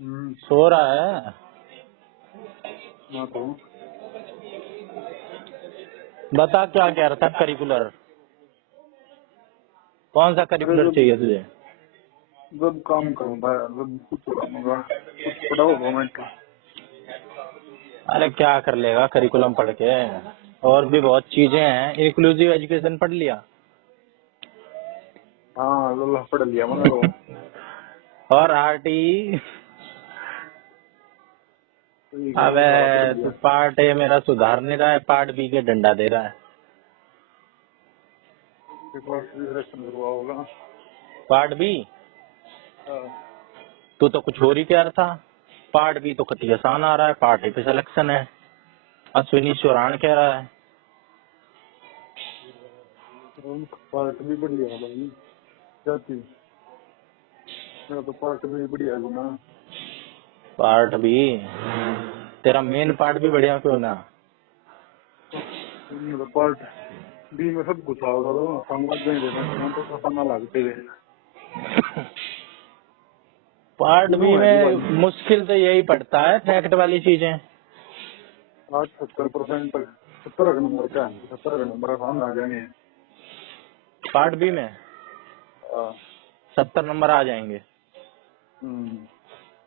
सो रहा है। हाँ तो बता क्या कह रहा था करिकुलर, कौन सा अरे करिकुलर जब चाहिए तुझे? जब काम करूँगा यार, जब कुछ करूँगा, कुछ पढ़ा होगा मैं तो। अरे क्या कर लेगा करिकुलम पढ़ के, और भी बहुत चीजें हैं। इंक्लूसिव एजुकेशन पढ़ लिया? हाँ अल्लाह पढ़ लिया मैंने तो। और आरटी? ठीक है वो सारा पढ़ अबे तू लिया। पार्ट ए मेरा सुधार नहीं रहा है, पार्ट बी के डंडा दे रहा है। एक बार रिजर्वेशन करवा होगा। Part B? हाँ। तू तो कुछ और ही कह रहा था। पार्ट बी तो कति आसान आ रहा है, पार्ट ए पे सिलेक्शन है। अश्विनी चौहान कह रहा है। पार्ट भी बढ़िया भाई, क्या चीज, मेरा तो पार्ट भी बढ़िया है ना। Part B? तेरा मेन पार्ट भी बढ़िया क्यों ना? मेरा पार्ट बी में सब कुछ आओगा तो समझ गए थे मैं तो पता ना लगते थे। पार्ट क्यों बी है कि भाई में मुश्किल तो यही पड़ता है, फैक्ट वाली चीजें। 60-70% तक 70 का नंबर क्या है, 70 का नंबर आसान आ जाएंगे। पार्ट बी में हाँ। 70 नंबर आ जाएंगे। हम्म।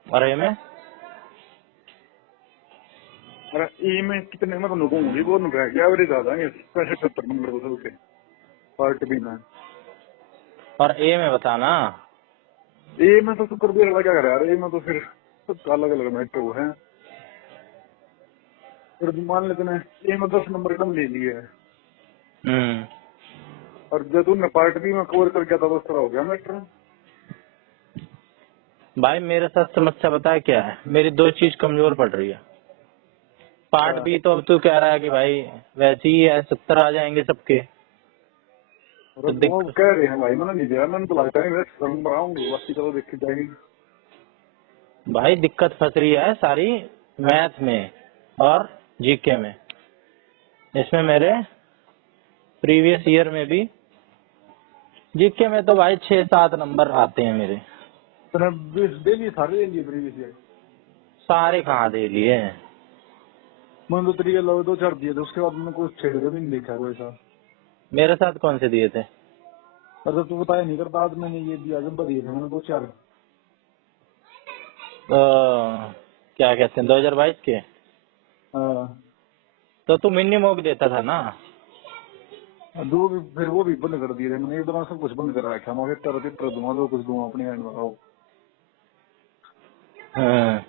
और ए में? अरे ई में कितने मैं तो कहूंगी वो एवरेज आ जाएंगे 65-70 नंबर तो सबके पार्ट बी में। और ए में बताना। ए में तो शुक्र भी अगला क्या करे यार, ए में तो फिर सबका अलग अलग मैटर वो है। फिर मान लेते हैं ए में 10 नंबर कम ले लिए है, और जब तुमने पार्ट बी में कवर कर गया था तो उस तरह हो गया मैटर। भाई मेरे साथ समस्या पता है क्या है, मेरी दो चीज कमजोर पड़ रही है। पार्ट बी तो अब तू कह रहा है कि भाई वैसे ही है, 70 आ जाएंगे सबके। अरे तो वो कह रहे हैं भाई, मैंने नहीं दिया, मैंने तो लगता है नंबर आऊंगी बाकी चलो देखी जाएगी। भाई दिक्कत फंस रही है सारी मैथ में और जीके में। इसमें मेरे प्रीवियस ईयर में भी जीके में तो भाई 6-7 नंबर आते हैं मेरे। तो डेली सारे ले लिए प्रीवियस ईयर। सारे कहाँ दे लिए हैं। मैंने तो तरीके लो 2-4 दिए थे, उसके बाद मैंने कुछ छेड़ के भी नहीं देखा कोई सा। मेरे साथ कौन से दिए थे? अरे तू बताया नहीं करता, आज मैंने ये दिया जब दिए थे मैंने 2-4। क्या कहते हैं 2022 के? हाँ। तो तू मिनी मॉक देता था ना? दो भी फिर वो भी बंद कर दिए थे मैंने, एकदम सब कुछ बंद कर रखा। मैं टर टिटर दूंगा जो कुछ दूंगा अपने हैंड में। हाँ।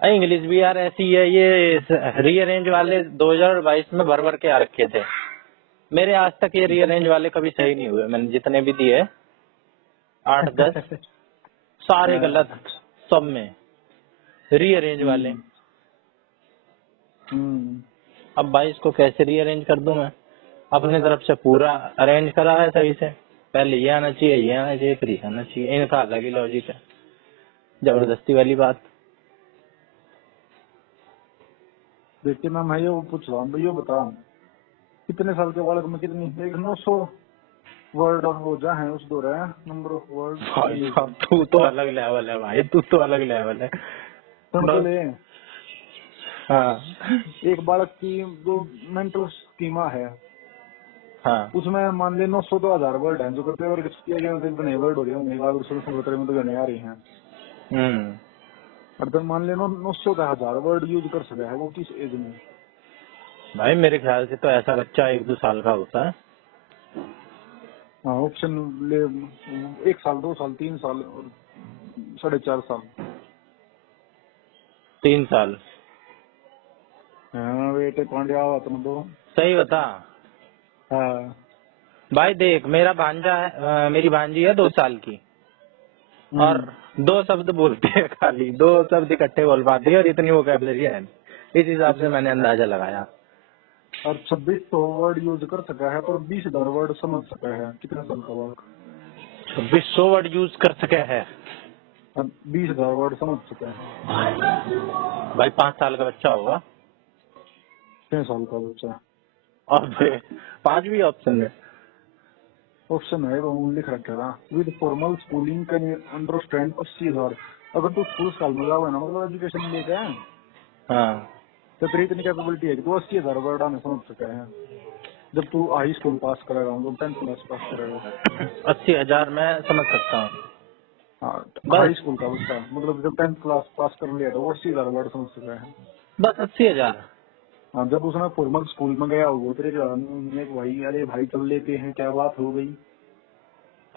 इंग्लिश भी यार ऐसी है, ये रीअरेंज वाले 2022 में भर भर के आ रखे थे। मेरे आज तक ये रीअरेंज वाले कभी सही नहीं हुए, मैंने जितने भी दिए 8-10 सारे गलत, सब में रीअरेंज वाले। अब भाई इसको कैसे रीअरेंज कर दूं मैं? अपने तरफ से पूरा अरेंज करा है सही से, पहले ये आना चाहिए, ये आना चाहिए, फिर ये आना चाहिए। इनका अलग ही लॉजिक है, जबरदस्ती वाली बात। देखिए मैं भाई वो पूछ रहा हूँ भैया बता, कितने साल के बालक में कितनी एक 900 वर्ड और वो जा है उस दो रहे नंबर ऑफ वर्ड भाई साहब तू तो अलग लेवल है भाई, तू तो अलग लेवल है। सिंपल है। हाँ एक बालक की जो मेंटल स्कीमा है हाँ। उसमें मान ले 900-2000 वर्ड है, जो करते वर्ड किए गए होते हैं नए वर्ड हो रहे होंगे, 1,200 में तो गने आ रही हैं। हम्म। और तो मान ले 900-1000 वर्ड यूज कर सके है वो किस एज में। भाई मेरे ख्याल से तो ऐसा बच्चा 1-2 साल का होता है। हाँ ऑप्शन ले 1 साल 2 साल 3 साल और 4.5 साल। 3 साल? हाँ बेटे पांड्या आवा तुम दो। सही बता। हाँ। भाई देख मेरा भांजा है, मेरी भांजी है 2 साल की, और 2 शब्द बोलते हैं, खाली 2 शब्द इकट्ठे बोल पाती है, और इतनी वोकैबुलरी है। इस हिसाब से मैंने अंदाजा लगाया। और 2600 वर्ड यूज कर सका है पर 20,000 वर्ड समझ सका है, कितना साल का बालक। 2600 वर्ड यूज कर सके है? 20,000 वर्ड समझ सका है। भाई 5 साल का बच्चा होगा। 6 साल का बच्चा। और 5 भी ऑप्शन है? ऑप्शन है वो लिख रखा था, with formal schooling can understand 80,000। अगर तू स्कूल साल में जाओगे ना, मतलब एजुकेशन लेके हाँ तो तेरी इतनी कैपेबिलिटी है कि तू 80,000 वर्ड आने समझ सका है। जब तू हाई स्कूल पास करेगा, मतलब 10th क्लास पास करेगा। 80,000 मैं समझ सकता हूँ हाँ, हाई बस। स्कूल का उसका मतलब जब 10th क्लास पास कर लिया तो वो 80,000 वर्ड समझ सका है। बस 80,000। हाँ, जब उसने फॉर्मल स्कूल में गया वो तेरे जाने भाई, अरे भाई चल लेते हैं, क्या बात हो गई।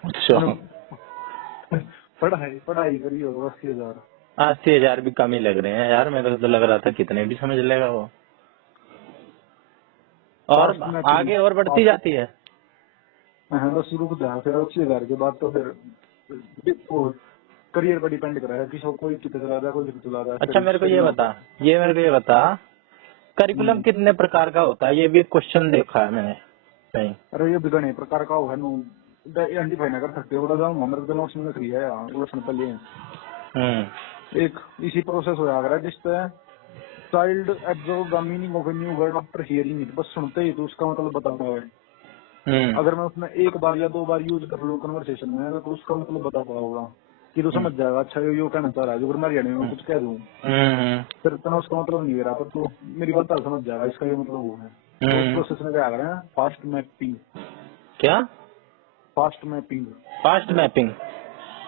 अच्छा, तूने पढ़ाई पढ़ाई करी होगा 80,000। 80,000 भी कम ही लग रहे हैं यार, मेरे को तो लग रहा था कितने भी समझ लेगा वो। और फास्ट मैपिंग आगे और बढ़ती जाती है। हाँ, बस शुरू को जा, फिर 80,000 के बाद तो फिर करियर पर डिपेंड कर रहा है, किसी कोई कितना चला जाए, कोई कितना चला जाए। अच्छा मेरे को ये बता, करिकुलम कितने प्रकार का होता है? ये भी क्वेश्चन देखा है मैंने कहीं। अरे ये बिगड़े प्रकार का है नो, आइडेंटिफाई ना कर सकते, बड़ा जाऊँ हमारे तो नोट्स में लिखी है यार क्वेश्चन पहले। एक इसी प्रोसेस हो जाएगा जिससे child absorb the meaning of a new word after hearing it, बस सुनते ही तो उसका मतलब बताता है। अगर मैं उसमें एक बार या 2 बार यूज कर लूँ कन्वर्सेशन में तो उसका मतलब बताता होगा कि तू समझ जाएगा। अच्छा यो कहना चाह रहा है, जो अगर मैं हरियाणा में कुछ कह दूँ फिर इतना उसका मतलब नहीं रहा, पर तू मेरी बात समझ जाएगा, इसका ये मतलब वो है। तो उस प्रोसेस में क्या कर रहे हैं, फास्ट मैपिंग। क्या? Fast mapping. Fast mapping?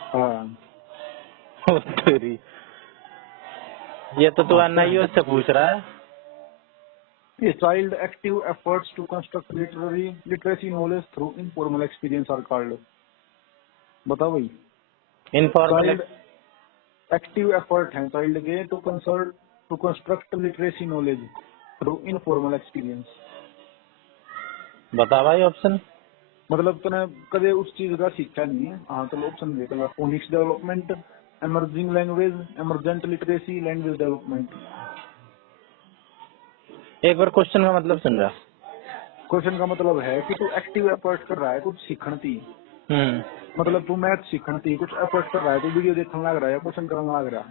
हाँ, तेरी, ये तो तू एनआईओ से पूछ रहा है। ये child active efforts to construct literacy knowledge through informal experience are called. बताओ भाई। इनफॉर्मल? चाइल्ड एक्टिव एफर्ट है चाइल्ड के to construct literacy knowledge through informal experience. बता भाई ऑप्शन। मतलब तूने कदे उस चीज का सीखा नहीं है। हाँ चलो ऑप्शन देख लो, phonics development, emerging language, emergent literacy, language development. एक बार क्वेश्चन का मतलब समझा। क्वेश्चन का मतलब है कि तू एक्टिव एफर्ट कर रहा है कुछ सीखने की, मतलब तू मैथ सीखने की कुछ एफर्ट कर रहा है, तू वीडियो देखने लग रहा है, क्वेश्चन करने लग रहा है।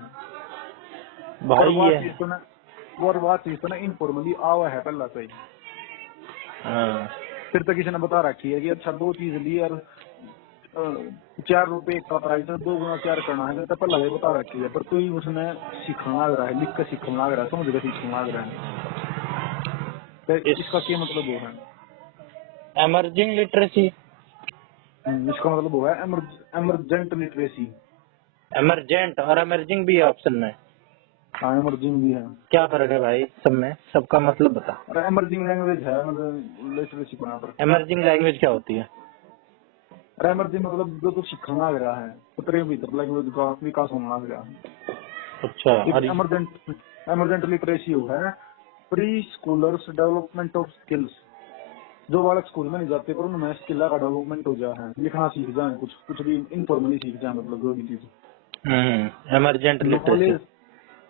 और भाई वह ये। चीज तो ना इनफॉर्मली आवा है पहला से ही। हाँ। फिर तो किसी ने बता रखी है कि अच्छा 2 चीज ली और 4 रुपए का प्राइस है, 2 गुना 4 करना है, तो पहला ही बता रखी है, पर तू ही उसमें सीखने लग रहा है, लिख कर सीखने लग रहा है, समझ कर सीखने लग रहा है। तो इस इसका क्या मतलब वो है? Emerging literacy. इसका मतलब वो है एमरजेंट लिटरेसी। एमरजेंट और एमर्जिंग भी है ऑप्शन में। हाँ, एमर्जिंग भी है। क्या फर्क है भाई सब में? सबका मतलब बता। और एमर्जिंग लैंग्वेज है मतलब लिटरेसी बना पर। एमर्जिंग लैंग्वेज क्या होती है? और एमर्जिंग मतलब जो तू सीखने लग रहा है, तो तेरे भीतर लैंग्वेज का विकास होने लग रहा है। अच्छा। एक और एमरजेंट लिटरेसी है pre schoolers development of skills. जो बालक स्कूल में नहीं जाते पर उनमें स्किल का डेवलपमेंट हो जाए है, लिखना सीख जाए, कुछ भी इनफॉर्मली सीख जाए, मतलब जो भी चीज। Emergent literacy.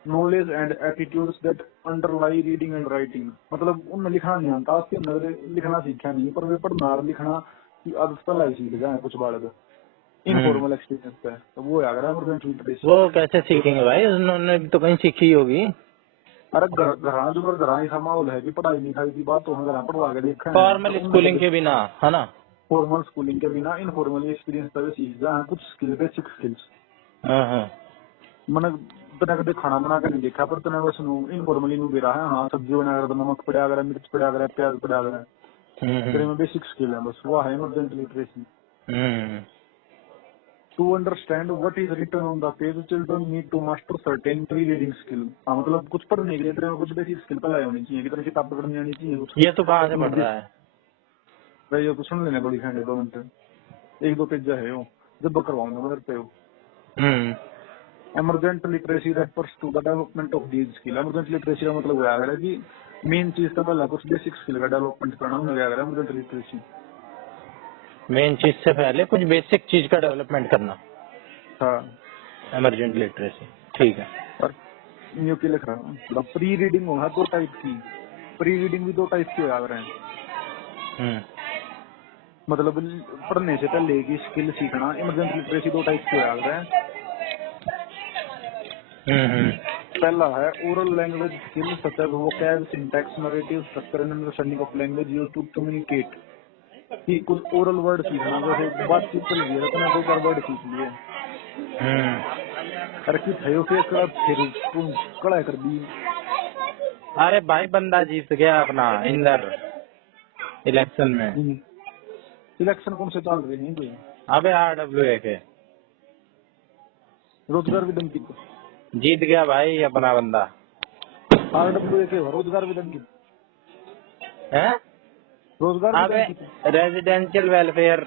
Knowledge and attitudes that अंडरलाई reading and writing, मतलब उनमें लिखना नहीं आता, उसके अंदर लिखना सीखा नहीं, पर वे पढ़ना और लिखना की आदत पहला ही सीख जाए कुछ बालक इनफॉर्मल एक्सपीरियंस पे, तो वो आ गया एमरजेंट लिटरेसी। वो कैसे सीखेंगे भाई? उन्होंने भी तो कहीं सीखी होगी। अरे घर ऐसा माहौल है कि पढ़ाई लिखाई की बात तो हम घर पढ़वा के देखा है, पर फॉर्मल उनमें स्कूलिंग कभी के बिना, है ना? फॉर्मल स्कूलिंग के बिना इनफॉर्मली एक्सपीरियंस तक सीख जाए कुछ स्किल, बेसिक स्किल्स। हाँ। मैंने तने कभी खाना बना कर नहीं देखा, पर तने बस इनफॉर्मली नु दे रहा है, हाँ सब्जी बना कर नमक पड़ा कर, मिर्च पड़ा कर, प्याज पड़ा कर, तेरे में बेसिक स्किल है, बस वो है emergent literacy. To understand what is written on the page children need to master certain pre reading skill. हाँ मतलब कुछ पढ़ने के लिए तेरे में कुछ बेसिक स्किल पहले होनी चाहिए, कि तेरे किताब पढ़नी आनी चाहिए कुछ। ये तो कहाँ से पढ़ रहा है? भाई ये तो सुन लेने बड़ी खंडे 2 मिनट, 1-2 पेज है वो, जब करवाऊंगा घर पे हो। Emergent literacy refers to the development of these skill. Emergent literacy का मतलब है कि मेन चीज का पहला कुछ बेसिक स्किल का डेवलपमेंट करना हो गया एमरजेंट लिटरेसी। मेन चीज से पहले कुछ बेसिक चीज का डेवलपमेंट करना, हाँ, एमरजेंट लिटरेसी। ठीक है। और ये क्या लिख रहा हूँ, प्री रीडिंग होगा 2 टाइप की, प्री रीडिंग भी 2 टाइप की हो रहे हैं, मतलब पढ़ने से पहले की स्किल सीखना। इमरजेंट लिटरेसी 2 टाइप की हो रहे हैं। पहला है oral language skill such as vocab, syntax, narrative, structure and understanding of language used to communicate. कि कुछ ओरल वर्ड सीखना, जैसे बातचीत चल रही है तो दो चार वर्ड सीख लिए। अरे कि थियो के फिर तुम कड़ा कर दी। अरे भाई बंदा जीत गया अपना इंदर इलेक्शन में। इलेक्शन कौन से चल रहे हैं कोई? अबे RWA के रोजगार विदंकित जीत गया भाई अपना बंदा। RWA के रोजगार विदंकित है। रोजगार अबे विदंकित रेजिडेंशियल वेलफेयर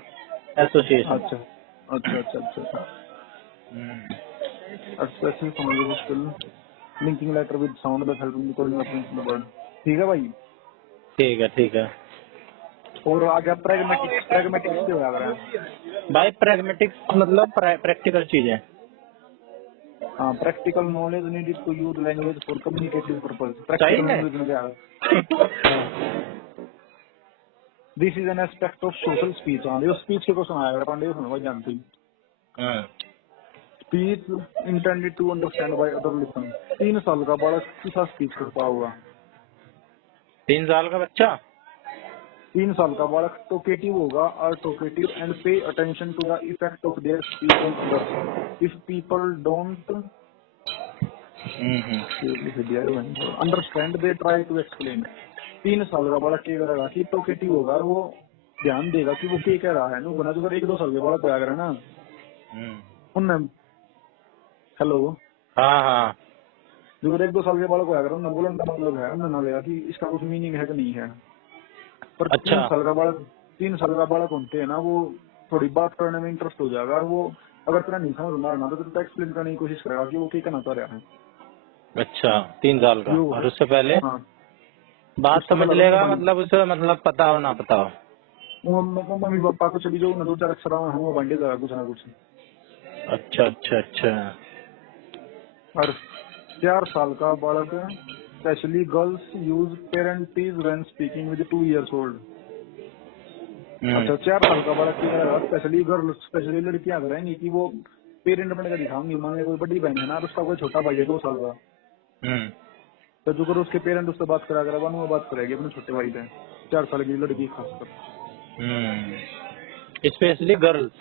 एसोसिएशन। अच्छा अच्छा अच्छा अच्छा अच्छा। Linking letter with sound that helping recording the word. ठीक है भाई, ठीक है ठीक है और आगे प्रैग्मेटिक्स प्रैग्मेटिक्स क्या लग रहा है? भाई। प्रैग्मेटिक्स मतलब प्रैक्टिकल चीजें। हाँ, practical knowledge needed to use language for communicative purpose. सही प्रैक्टिकल है। नॉलेज में क्या है? This is an aspect of social speech. हाँ, ये स्पीच के क्वेश्चन आया पांडे सुनो भाई जानते ही। Speech intended to understand by other listen. 3 साल का बालक किसा स्पीच करता होगा? 3 साल का बच्चा। 3 साल का बालक टोकेटिव होगा, are talkative and pay attention to the effect of their speech on others. If people don't understand they try to explain. 3 साल का बालक क्या करेगा कि टोकेटिव होगा, और वो ध्यान देगा कि वो क्या कह रहा है। बना तो 1-2 साल के बालक होगा ना उनने। हेलो। हाँ हाँ जो 1-2 साल के बालक होगा उन्हें बोलने का मतलब है, उन्हें ना लेगा कि इसका कुछ मीनिंग है कि नहीं है। पर अच्छा 3 साल का बालक होते हैं ना, वो थोड़ी बात करने में इंटरेस्ट हो जाएगा, और वो अगर तेरा नहीं समझ में आ रहा तो तेरा एक्सप्लेन करने की कोशिश करेगा कि वो क्या कहना चाह रहा है। अच्छा 3 साल का। और उससे पहले हाँ, बात उससे समझ पहले लेगा, मतलब उसे मतलब पता हो ना पता हो। वो मम्मी पापा को चली जो 2-4 अक्षर वो बांटे जाएगा कुछ ना कुछ। अच्छा अच्छा अच्छा। और 4 साल का बालक, specially girls use parentese when speaking with 2 years old। अच्छा, 4 साल का बालक क्या करेगा? स्पेशली गर्ल, स्पेशली लड़कियां करेंगी कि वो पेरेंट बन के दिखाऊंगी। मान लो कोई बड़ी बहन है ना, उसका कोई छोटा भाई है 2 साल का, तो जो करो उसके पेरेंट उससे बात करा करेगा, वो बात करेगी अपने छोटे भाई से। 4 साल की लड़की खासकर, स्पेशली गर्ल्स।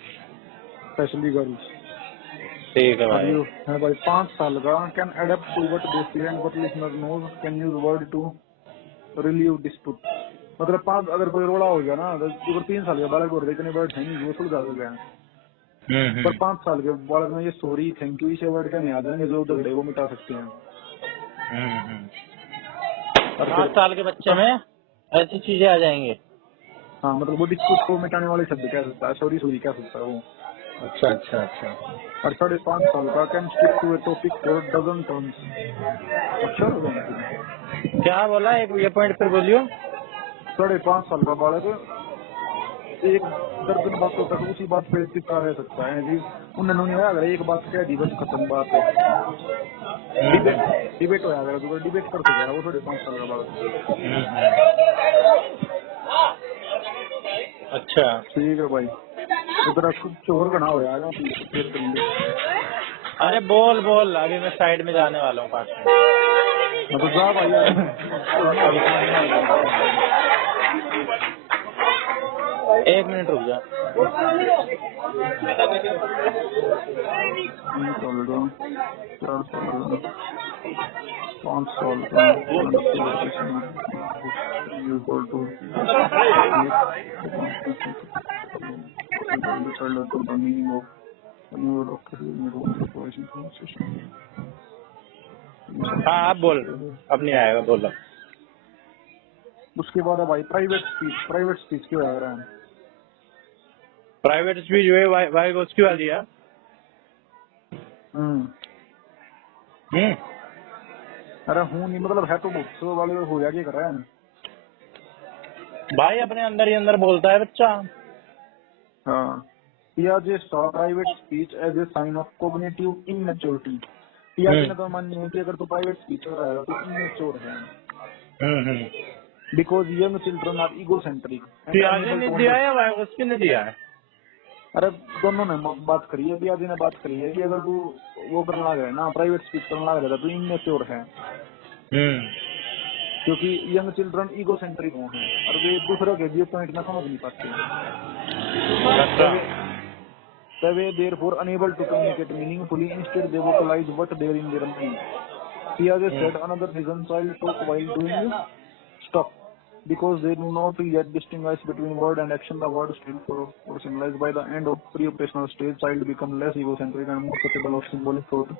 Specially girls. ठीक है और भाई। ये है भाई 5 साल का, can adapt to what they see and what listener knows, can use word to relieve dispute. मतलब 5 अगर कोई रोड़ा हो गया ना, तो 3 साल के बालक और इतने वर्ड है नहीं, वो सुलझा हो गया। पर 5 साल के बालक में ये सॉरी, थैंक यू, इसे वर्ड क्या नहीं आ जाएंगे जो झगड़े वो मिटा सकते हैं। 5 साल के बच्चे में ऐसी चीजें आ जाएंगी। हाँ, मतलब वो डिस्प्यूट को मिटाने वाले शब्द कह सकता है, सॉरी सॉरी कह सकता है वो। अच्छा अच्छा अच्छा। और 5.5 साल का, can stick to a topic for dozen terms. अच्छा हो गया। क्या बोला, एक ये पॉइंट फिर बोलियो। 5.5 साल का बालक एक दर्जन बातों तक उसी बात पे टिका रह सकता है जी। उन्होंने अगर एक बात कह दी बस खत्म बात है। डिबेट हो जाएगा, तो डिबेट कर सकेगा वो 5.5 साल का बालक। अच्छा ठीक है भाई, उधर कुछ चोर बना हो जाएगा फिर करेंगे। अरे बोल बोल, अभी मैं साइड में जाने वाला हूँ 5 मिनट। तो जा भाई यार, सुनना अभी समझ में आ जाएगा। 1 मिनट रुक जा। 3 साल का, 4 साल का, 5 साल का, हाँ आप बोल, अब नहीं आएगा, बोलो। उसके बाद है भाई प्राइवेट स्पीच। प्राइवेट स्पीच क्यों आ रहा है? प्राइवेट स्पीच जो है भाई उसकी वाली है। अरे हूँ नहीं, मतलब है तो बुक्स वाले हो गया, क्या कर रहा है भाई अपने अंदर ही अंदर बोलता है बच्चा। हाँ, पियाजे saw private speech as a sign of cognitive immaturity. पियाजे ने तो मानी है कि अगर तो प्राइवेट स्पीच कर रहा है तो इमेच्योर है, because young children are egocentric. पियाजे ने दिया है भाई, उसकी ने दिया है। अरे दोनों ने बात करी है, पियाजे ने बात करी है कि अगर तू वो करने लग रहा है ना, प्राइवेट स्पीच करने लग रहा है तो इमेच्योर है। क्योंकि यंग चिल्ड्रन ईगो सेंट्रिक हो हैं और वे दूसरों के व्यू पॉइंट ना समझ नहीं पाते अच्छा। तवे therefore unable to communicate meaningfully, instead they vocalize what they are in their mind. Piaget said another reason child talk while doing stuff because they do not yet distinguish between word and action. The word still for personalized by the end of pre-operational stage, child become less egocentric and more capable of symbolic thought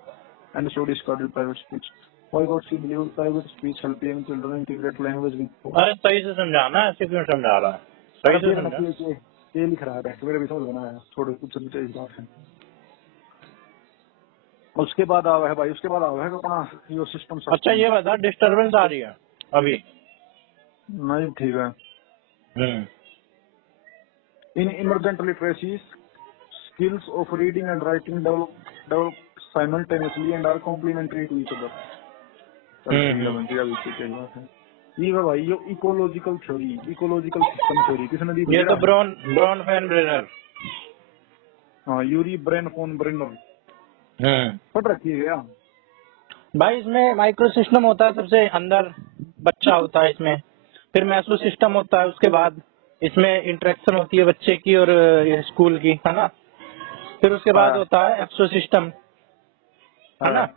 and so discarded private speech. Why got she believed private speech help young children integrate language with thought? अरे सही से समझाना, ऐसे क्यों समझा रहा है? सही से समझा। ये लिख रहा है मेरे भी समझ में आया थोड़े कुछ समझे इस बात है। उसके बाद आवा है भाई, उसके बाद आवा है अपना योर सिस्टम। अच्छा ये बता, डिस्टरबेंस आ रही है अभी? नहीं ठीक है। In emergent literacy skills of reading and writing develop simultaneously and are complementary to each other. ये भाई ये ecological theory, ecological system theory किसने दी? ये तो ब्रॉनफेनब्रेनर। हाँ, यूरी ब्रेन फोन ब्रेनर पढ़ रखी है क्या भाई? इसमें माइक्रो सिस्टम होता है, सबसे अंदर बच्चा होता है इसमें, फिर मैसो सिस्टम होता है, उसके बाद इसमें इंटरेक्शन होती है बच्चे की और स्कूल की, है ना? फिर उसके बाद होता है एक्सो सिस्टम, है ना?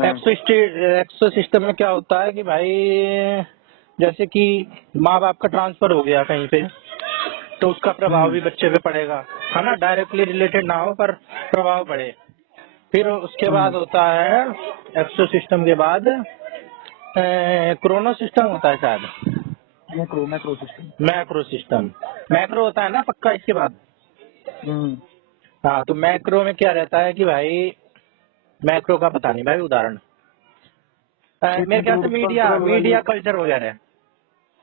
एक्सो सिस्टम में क्या होता है कि भाई जैसे कि माँ बाप का ट्रांसफर हो गया कहीं पे, तो उसका प्रभाव भी बच्चे पे पड़ेगा, है ना? डायरेक्टली रिलेटेड ना हो पर प्रभाव पड़े। फिर उसके बाद होता है एक्सो सिस्टम के बाद क्रोनो सिस्टम होता है शायद, मैक्रो सिस्टम। मैक्रो होता है ना पक्का इसके बाद। हाँ, तो मैक्रो में क्या रहता है कि भाई, मैक्रो का पता नहीं भाई, उदाहरण मेरे ख्याल से मीडिया कल्चर वगैरह,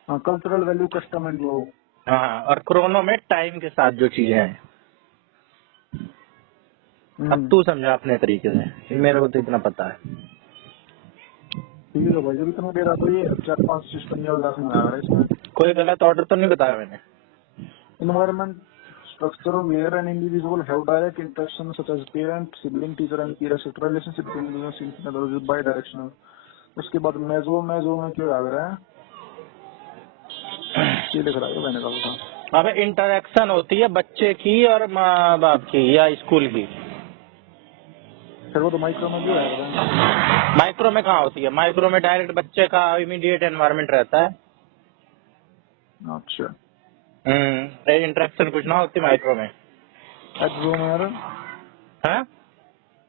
cultural value custom and law. हाँ, और क्रोनो में टाइम के साथ जो चीजें हैं। अब तू समझा अपने तरीके से, मेरे को तो इतना पता है। ठीक है भाई, जब इतना दे रहा तो ये 4-5 सिस्टम या उदाहरण में आ रहा है इसमें। कोई गलत ऑर्डर तो नहीं बताया मैंने? Environment structure where an individual have direct interaction such as parent, sibling, teacher and peer etc. Relationship between individuals in other is bidirectional. उसके बाद मेजो में क्या आ रहा है? ये लिख रहा है मैंने कहा। अबे इंटरेक्शन होती है बच्चे की और माँ बाप की या स्कूल की। फिर वो तो माइक्रो में जो है। माइक्रो में कहाँ होती है? माइक्रो में डायरेक्ट बच्चे का इमीडिएट एनवायरनमेंट रहता है। अच्छा। इंटरेक्शन कुछ ना होती माइक्रो में। एक्सो में यार, हाँ,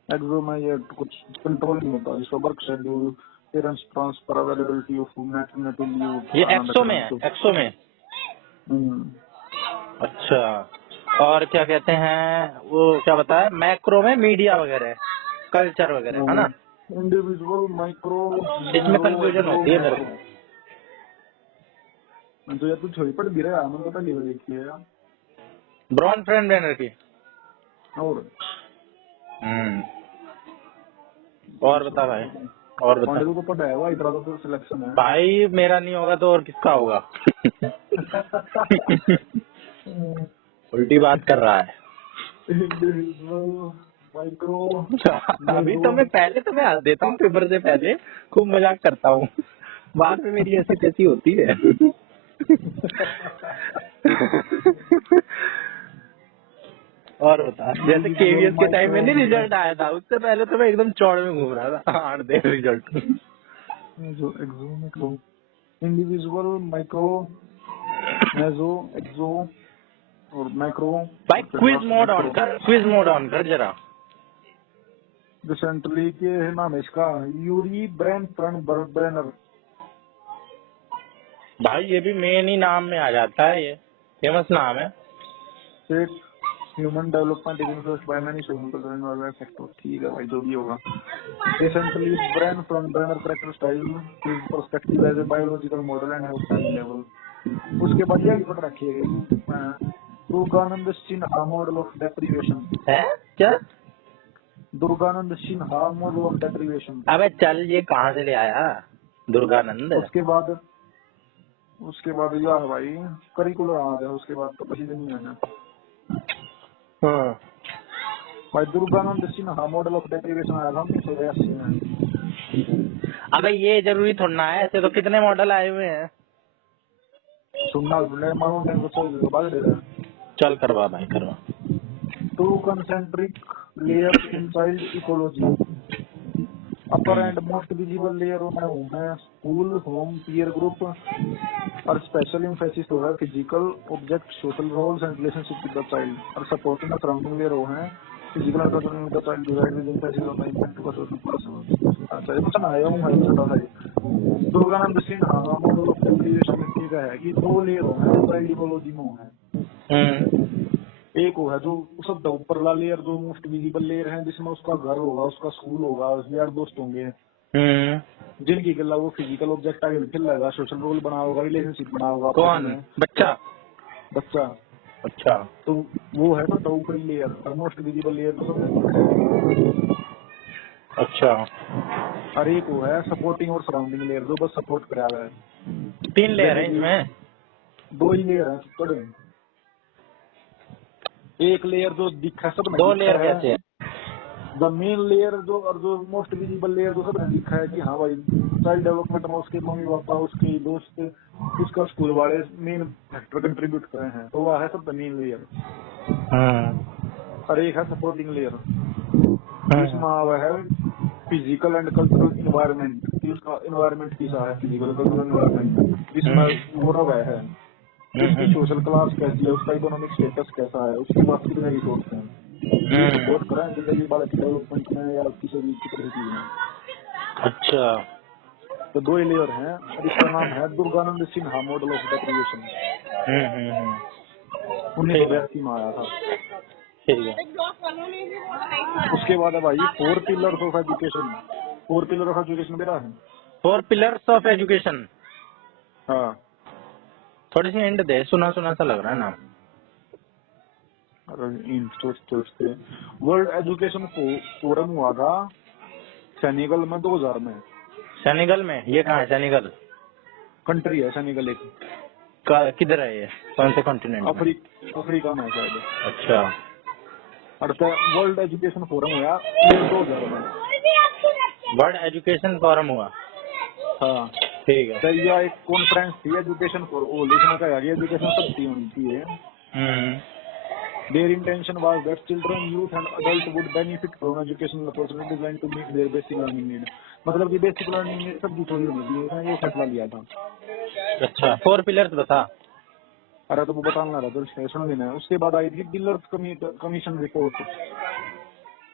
एक्सो में ये कुछ कंट्रोल नहीं होता, इसका work schedule, parents transfer, availability of maternity leave. ये एक्सो में है, एक्सो में। अच्छा, और क्या कहते हैं वो, क्या बताया? मैक्रो में मीडिया वगैरह, कल्चर वगैरह, है ना? इंडिविजुअल माइक्रो, इसमें कंफ्यूजन होती है मेरे को। तो यार तू छोड़ी पढ़ भी रहा है, मैंने पता नहीं देखी है यार ब्रॉनफेनब्रेनर की। और बता भाई, और बता। को पता है भाई, इतना तो सिलेक्शन है भाई, मेरा नहीं होगा तो और किसका होगा? उल्टी बात कर रहा है। माइक्रो अभी तो मैं पहले तो मैं हंस देता हूँ, पेपर से पहले खूब मजाक करता हूँ, बाद में मेरी ऐसी कैसी होती है। और बता, जैसे केवीएस के टाइम में नहीं रिजल्ट आया था, उससे पहले तो मैं एकदम चौड़ में घूम रहा था। हाँ, देख रिजल्ट। इंडिविजुअल माइक्रो मेसो एक्सो और मैक्रो। भाई क्विज मोड ऑन कर, क्विज मोड ऑन कर जरा। रिसेंटली के नाम है इसका यूरी ब्रेनर। भाई ये भी मेन ही नाम में आ जाता है, ये फेमस नाम है। Human development is influenced by many social and factors. ठीक है भाई, जो भी होगा। Recently Bruner character style is perspective as a biological model and have time level. उसके बाद ये पढ़ रखी है Durganand Sinha model of deprivation. है क्या? Durganand Sinha model of deprivation. अबे चल, ये कहाँ से ले आया दुर्गानंद? उसके बाद यह है भाई करिकुलर आ गया, उसके बाद तो पता नहीं है। हाँ भाई Durganand Sinha model of deprivation आया था 1982 में। अबे ये जरूरी थोड़ा है, ऐसे तो कितने मॉडल आए हुए हैं। सुनना मानो तो चल बात दे रहा है। चल करवा भाई करवा। Two concentric layers in child ecology. Upper and most visible layer है स्कूल, होम, पीयर ग्रुप, और स्पेशल एम्फेसिस होगा physical object, social roles and relationship with the child, और सपोर्टिंग द सराउंडिंग लेयर है physical understanding with the child divide with emphasis on the impact of social person. अच्छा ये question आया हूं है छोटा सा। Durganand Sinha model of application में क्या है कि दो लेयर है चाइल्ड इकोलॉजी में है। एक वो है जो सबसे ऊपर वाला लेयर जो मोस्ट विजिबल लेयर है जिसमें उसका घर होगा, उसका स्कूल होगा, उसके यार दोस्त होंगे जिनकी गला वो फिजिकल ऑब्जेक्ट आगे खेलेगा, सोशल रोल बना होगा, रिलेशनशिप बना होगा। कौन? बच्चा। बच्चा। अच्छा तो वो है ना तो ऊपरी लेयर, मोस्ट विजिबल लेयर तो सबसे ऊपर है। अच्छा। और एक वो है सपोर्टिंग और सराउंडिंग लेयर जो बस सपोर्ट करा रहा है। 3 लेयर है इसमें। 2 ही लेयर है थोड़े। एक लेयर जो दिखा सब 2 लेयर कैसे है? द मेन लेयर जो और जो मोस्ट विजिबल लेयर जो सबने दिखा है कि हाँ भाई चाइल्ड डेवलपमेंट में उसके मम्मी पापा, उसके दोस्त, उसका स्कूल वाले मेन फैक्टर कंट्रीब्यूट करे हैं, तो वह है सब द मेन लेयर। और एक है सपोर्टिंग लेयर जिसमें वह है फिजिकल एंड कल्चरल इन्वायरमेंट कि उसका इन्वायरमेंट कैसा है, फिजिकल कल्चरल इन्वायरमेंट जिसमें वो रहा है उसकी सोशल क्लास कैसी है, उसका इकोनॉमिक स्टेटस कैसा है, उसके पास कितने रिसोर्स हैं, ये सपोर्ट करें जिंदगी बालक के डेवलपमेंट में या किसी भी किसी चीज में। अच्छा। तो 2 लेयर हैं और इसका नाम है Durganand Sinha model of the creation. 1982 में आया था। ठीक है। उसके बाद है भाई 4 pillars of education. 4 pillar of education मेरा है। 4 पिलर्स ऑफ एजुकेशन। हाँ थोड़ी सी हिंट दे, सुना सुना सा लग रहा है नाम। इन सोचते वर्ल्ड एजुकेशन फोरम हुआ था सेनेगल में 2000 में। सेनेगल में? ये कहाँ है सेनेगल? कंट्री है सेनेगल एक। किधर है ये? कौन से कॉन्टिनेंट? अफ्रीका में शायद। अच्छा। और वर्ल्ड एजुकेशन फोरम हुआ 2000 में। वर्ल्ड एजुकेशन फोरम हुआ। हाँ ठीक है। तो यह एक कॉन्फ्रेंस थी एजुकेशन फॉर ऑल, इसमें कहा गया एजुकेशन सबकी होनी चाहिए। Their intention was that children, youth and adult would benefit from educational opportunities designed to meet their basic learning need। मतलब कि बेसिक लर्निंग नीड सबकी पूरी होनी चाहिए, इसने ये फैसला लिया था। अच्छा 4 पिलर्स बता। अरे तो वो बताना रहा तो सुन लेना। उसके बाद आई थी डिलर्स कमीशन रिपोर्ट।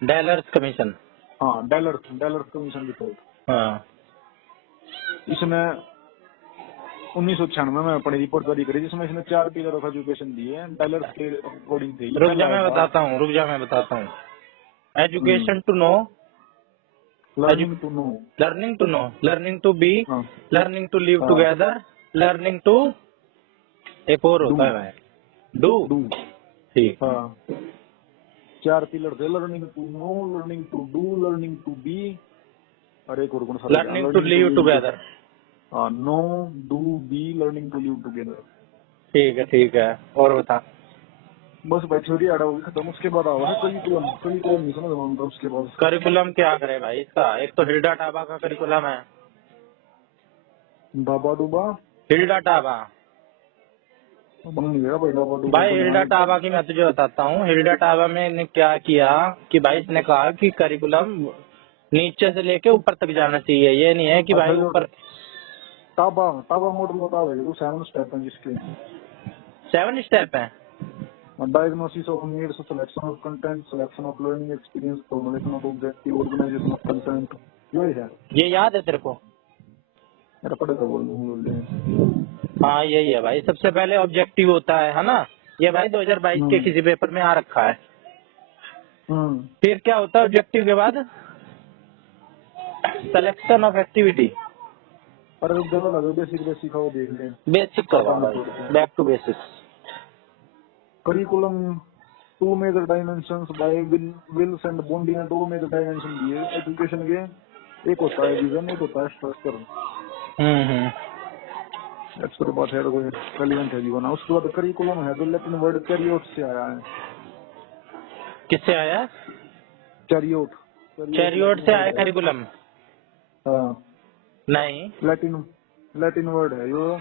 डैलर्स कमीशन। हाँ डैलर्स कमीशन रिपोर्ट। हाँ। इसने 1996 में अपनी रिपोर्ट जारी करी जिसमें इसने 4 पिलर ऑफ एजुकेशन दिए डैलर्स के अकॉर्डिंग थे। रुक जा मैं बताता हूँ। Education to know, learning to know, learning to know, learning to be, हाँ learning to live together, learning to, एक और होता है डू। ठीक। हाँ 4 पिलर थे, learning to know, learning to do, learning to be, और एक और कौन सा? Learning to live together. हाँ know do be learning to live together. ठीक है और बता। बस भाई थ्योरी आड़ा होगी खत्म। उसके बाद आओ है करिकुलम नहीं समझ रहा। उसके बाद करिकुलम क्या करे भाई इसका? एक तो हिल्डा टाबा का करिकुलम है। डाबा डूबा हिल्डा टाबा बन नहीं गया भाई। डाबा डूबा भाई हिल्डा टाबा की मैं तुझे बताता हूँ। हिल्डा टाबा में ने क्या किया कि भाई इसने कहा कि करिकुलम नीचे से लेके ऊपर तक जाना चाहिए, ये नहीं है कि भाई ऊपर। टाबा मॉडल बता भाई तो 7 स्टेप हैं जिसके। 7 स्टेप है। Diagnosis of needs, selection of content, selection of learning experience, formulation of objective, organisation of content. यही है। ये याद है तेरे को? मेरा पढ़े तो बोल रहे। हाँ यही है भाई। सबसे पहले ऑब्जेक्टिव होता है ना? ये भाई 2022 के किसी पेपर में आ रखा है। फिर क्या होता है ऑब्जेक्टिव के बाद? Selection of activity. पर जगह लगे बेसिक हो देख ले। बेसिक करवा भाई, back to basics. Curriculum 2 major dimensions by Wills and Bondi ने 2 मेजर डायमेंशन दिए एजुकेशन के। एक होता है विजन, एक होता है स्ट्रक्चर। एक्चुअली बात है कोई रेलेवेंट है जीवन। उसके बाद करिकुलम है जो लैटिन वर्ड कैरियोट से आया है। किससे आया? कैरियोट से आया करिकुलम। हाँ नहीं, लैटिन वर्ड है यो।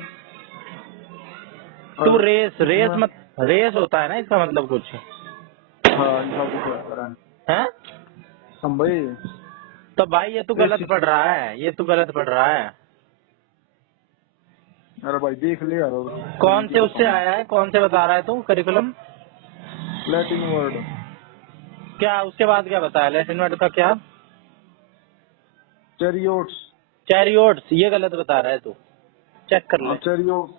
तू रेस होता है ना इसका मतलब कुछ। हाँ इनका कुछ है हैं? हम भाई। तो भाई ये तू गलत पढ़ रहा है, ये तू गलत पढ़ रहा है। अरे भाई देख ले यार। कौन से उससे आया है, कौन से बता रहा है तू करिकुलम? Latin word. क्या उसके बाद क्या बताया लैटिन वर्ड का क्या? चैरियोट्स। चैरियोट्स, ये गलत बता रहा है तू, चेक कर ले। चैरियोट्स।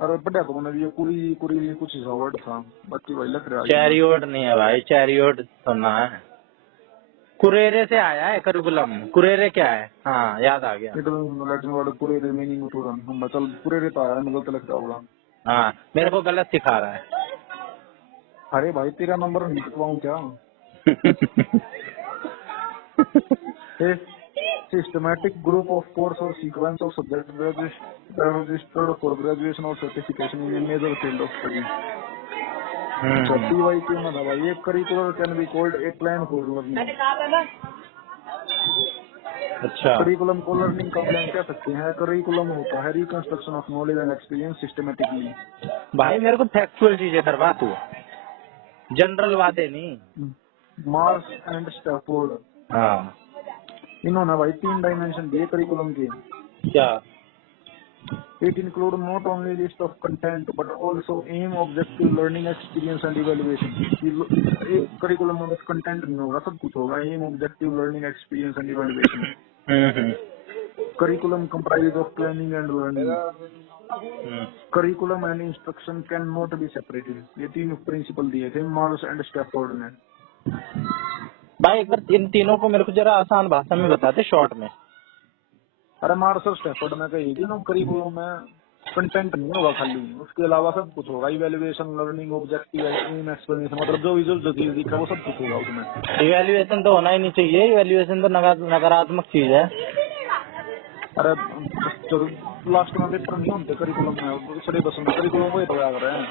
अरे बढ़िया तो मैंने ये कुरी कुरी कुछ ऐसा वर्ड था, बच्ची भाई लग रहा है। चैरियोट नहीं है भाई, चैरियोट सुनना है। कुरेरे से आया है करिकुलम। कुरेरे क्या है? हाँ याद आ गया। लैटिन वर्ड कुरेरे मीनिंग टू रन। हम चल कुरेरे तो आया, मुझे तो लगता होगा। हाँ मेरे को गलत सिखा रहा है। अरे भाई तेरा नंबर निकलवाऊं क्या? सिस्टमैटिक ग्रुप ऑफ कोर्स और sequence of subject registered for graduation और certification in major field of study. पीवाई क्यों ना था भाई। एक curricular can be called a plan for learning. अच्छा, करिकुलम को लर्निंग का प्लान कह सकते हैं। करिकुलम होता है reconstruction of knowledge and experience systematically. भाई मेरे को फैक्चुअल चीजें करवा तू, जनरल बातें नहीं। मार्स एंड स्टैफोर्ड, हाँ इन्होंने भाई 3 डायमेंशन दिए करिकुलम के। क्या? It include not only list of content but also aim, objective, learning experience and evaluation. Curriculum में बस कंटेंट नहीं होगा, सब कुछ होगा। Aim, objective, learning experience and evaluation. Curriculum comprise of planning and learning. Curriculum and instruction can not be separated. ये 3 principal दिए थे मार्स एंड स्टैफोर्ड ने। भाई एक बार इन तीनों को मेरे को जरा आसान भाषा में बताते शॉर्ट में। अरे मार्स और स्टैफोर्ड में कही थी ना, करिकुलम में कंटेंट नहीं होगा खाली, उसके अलावा सब कुछ होगा। Evaluation, learning, objective, aim, explanation, मतलब जो विजुअल जो चीज दिखा वो सब कुछ होगा उसमें। इवैल्यूएशन तो होना ही नहीं चाहिए, इवैल्यूएशन तो नकारात्मक चीज है। अरे जो लास्ट में पेपर नहीं होते करिकुलम में, सिलेबस में करिकुलम वही तो याद रहे हैं।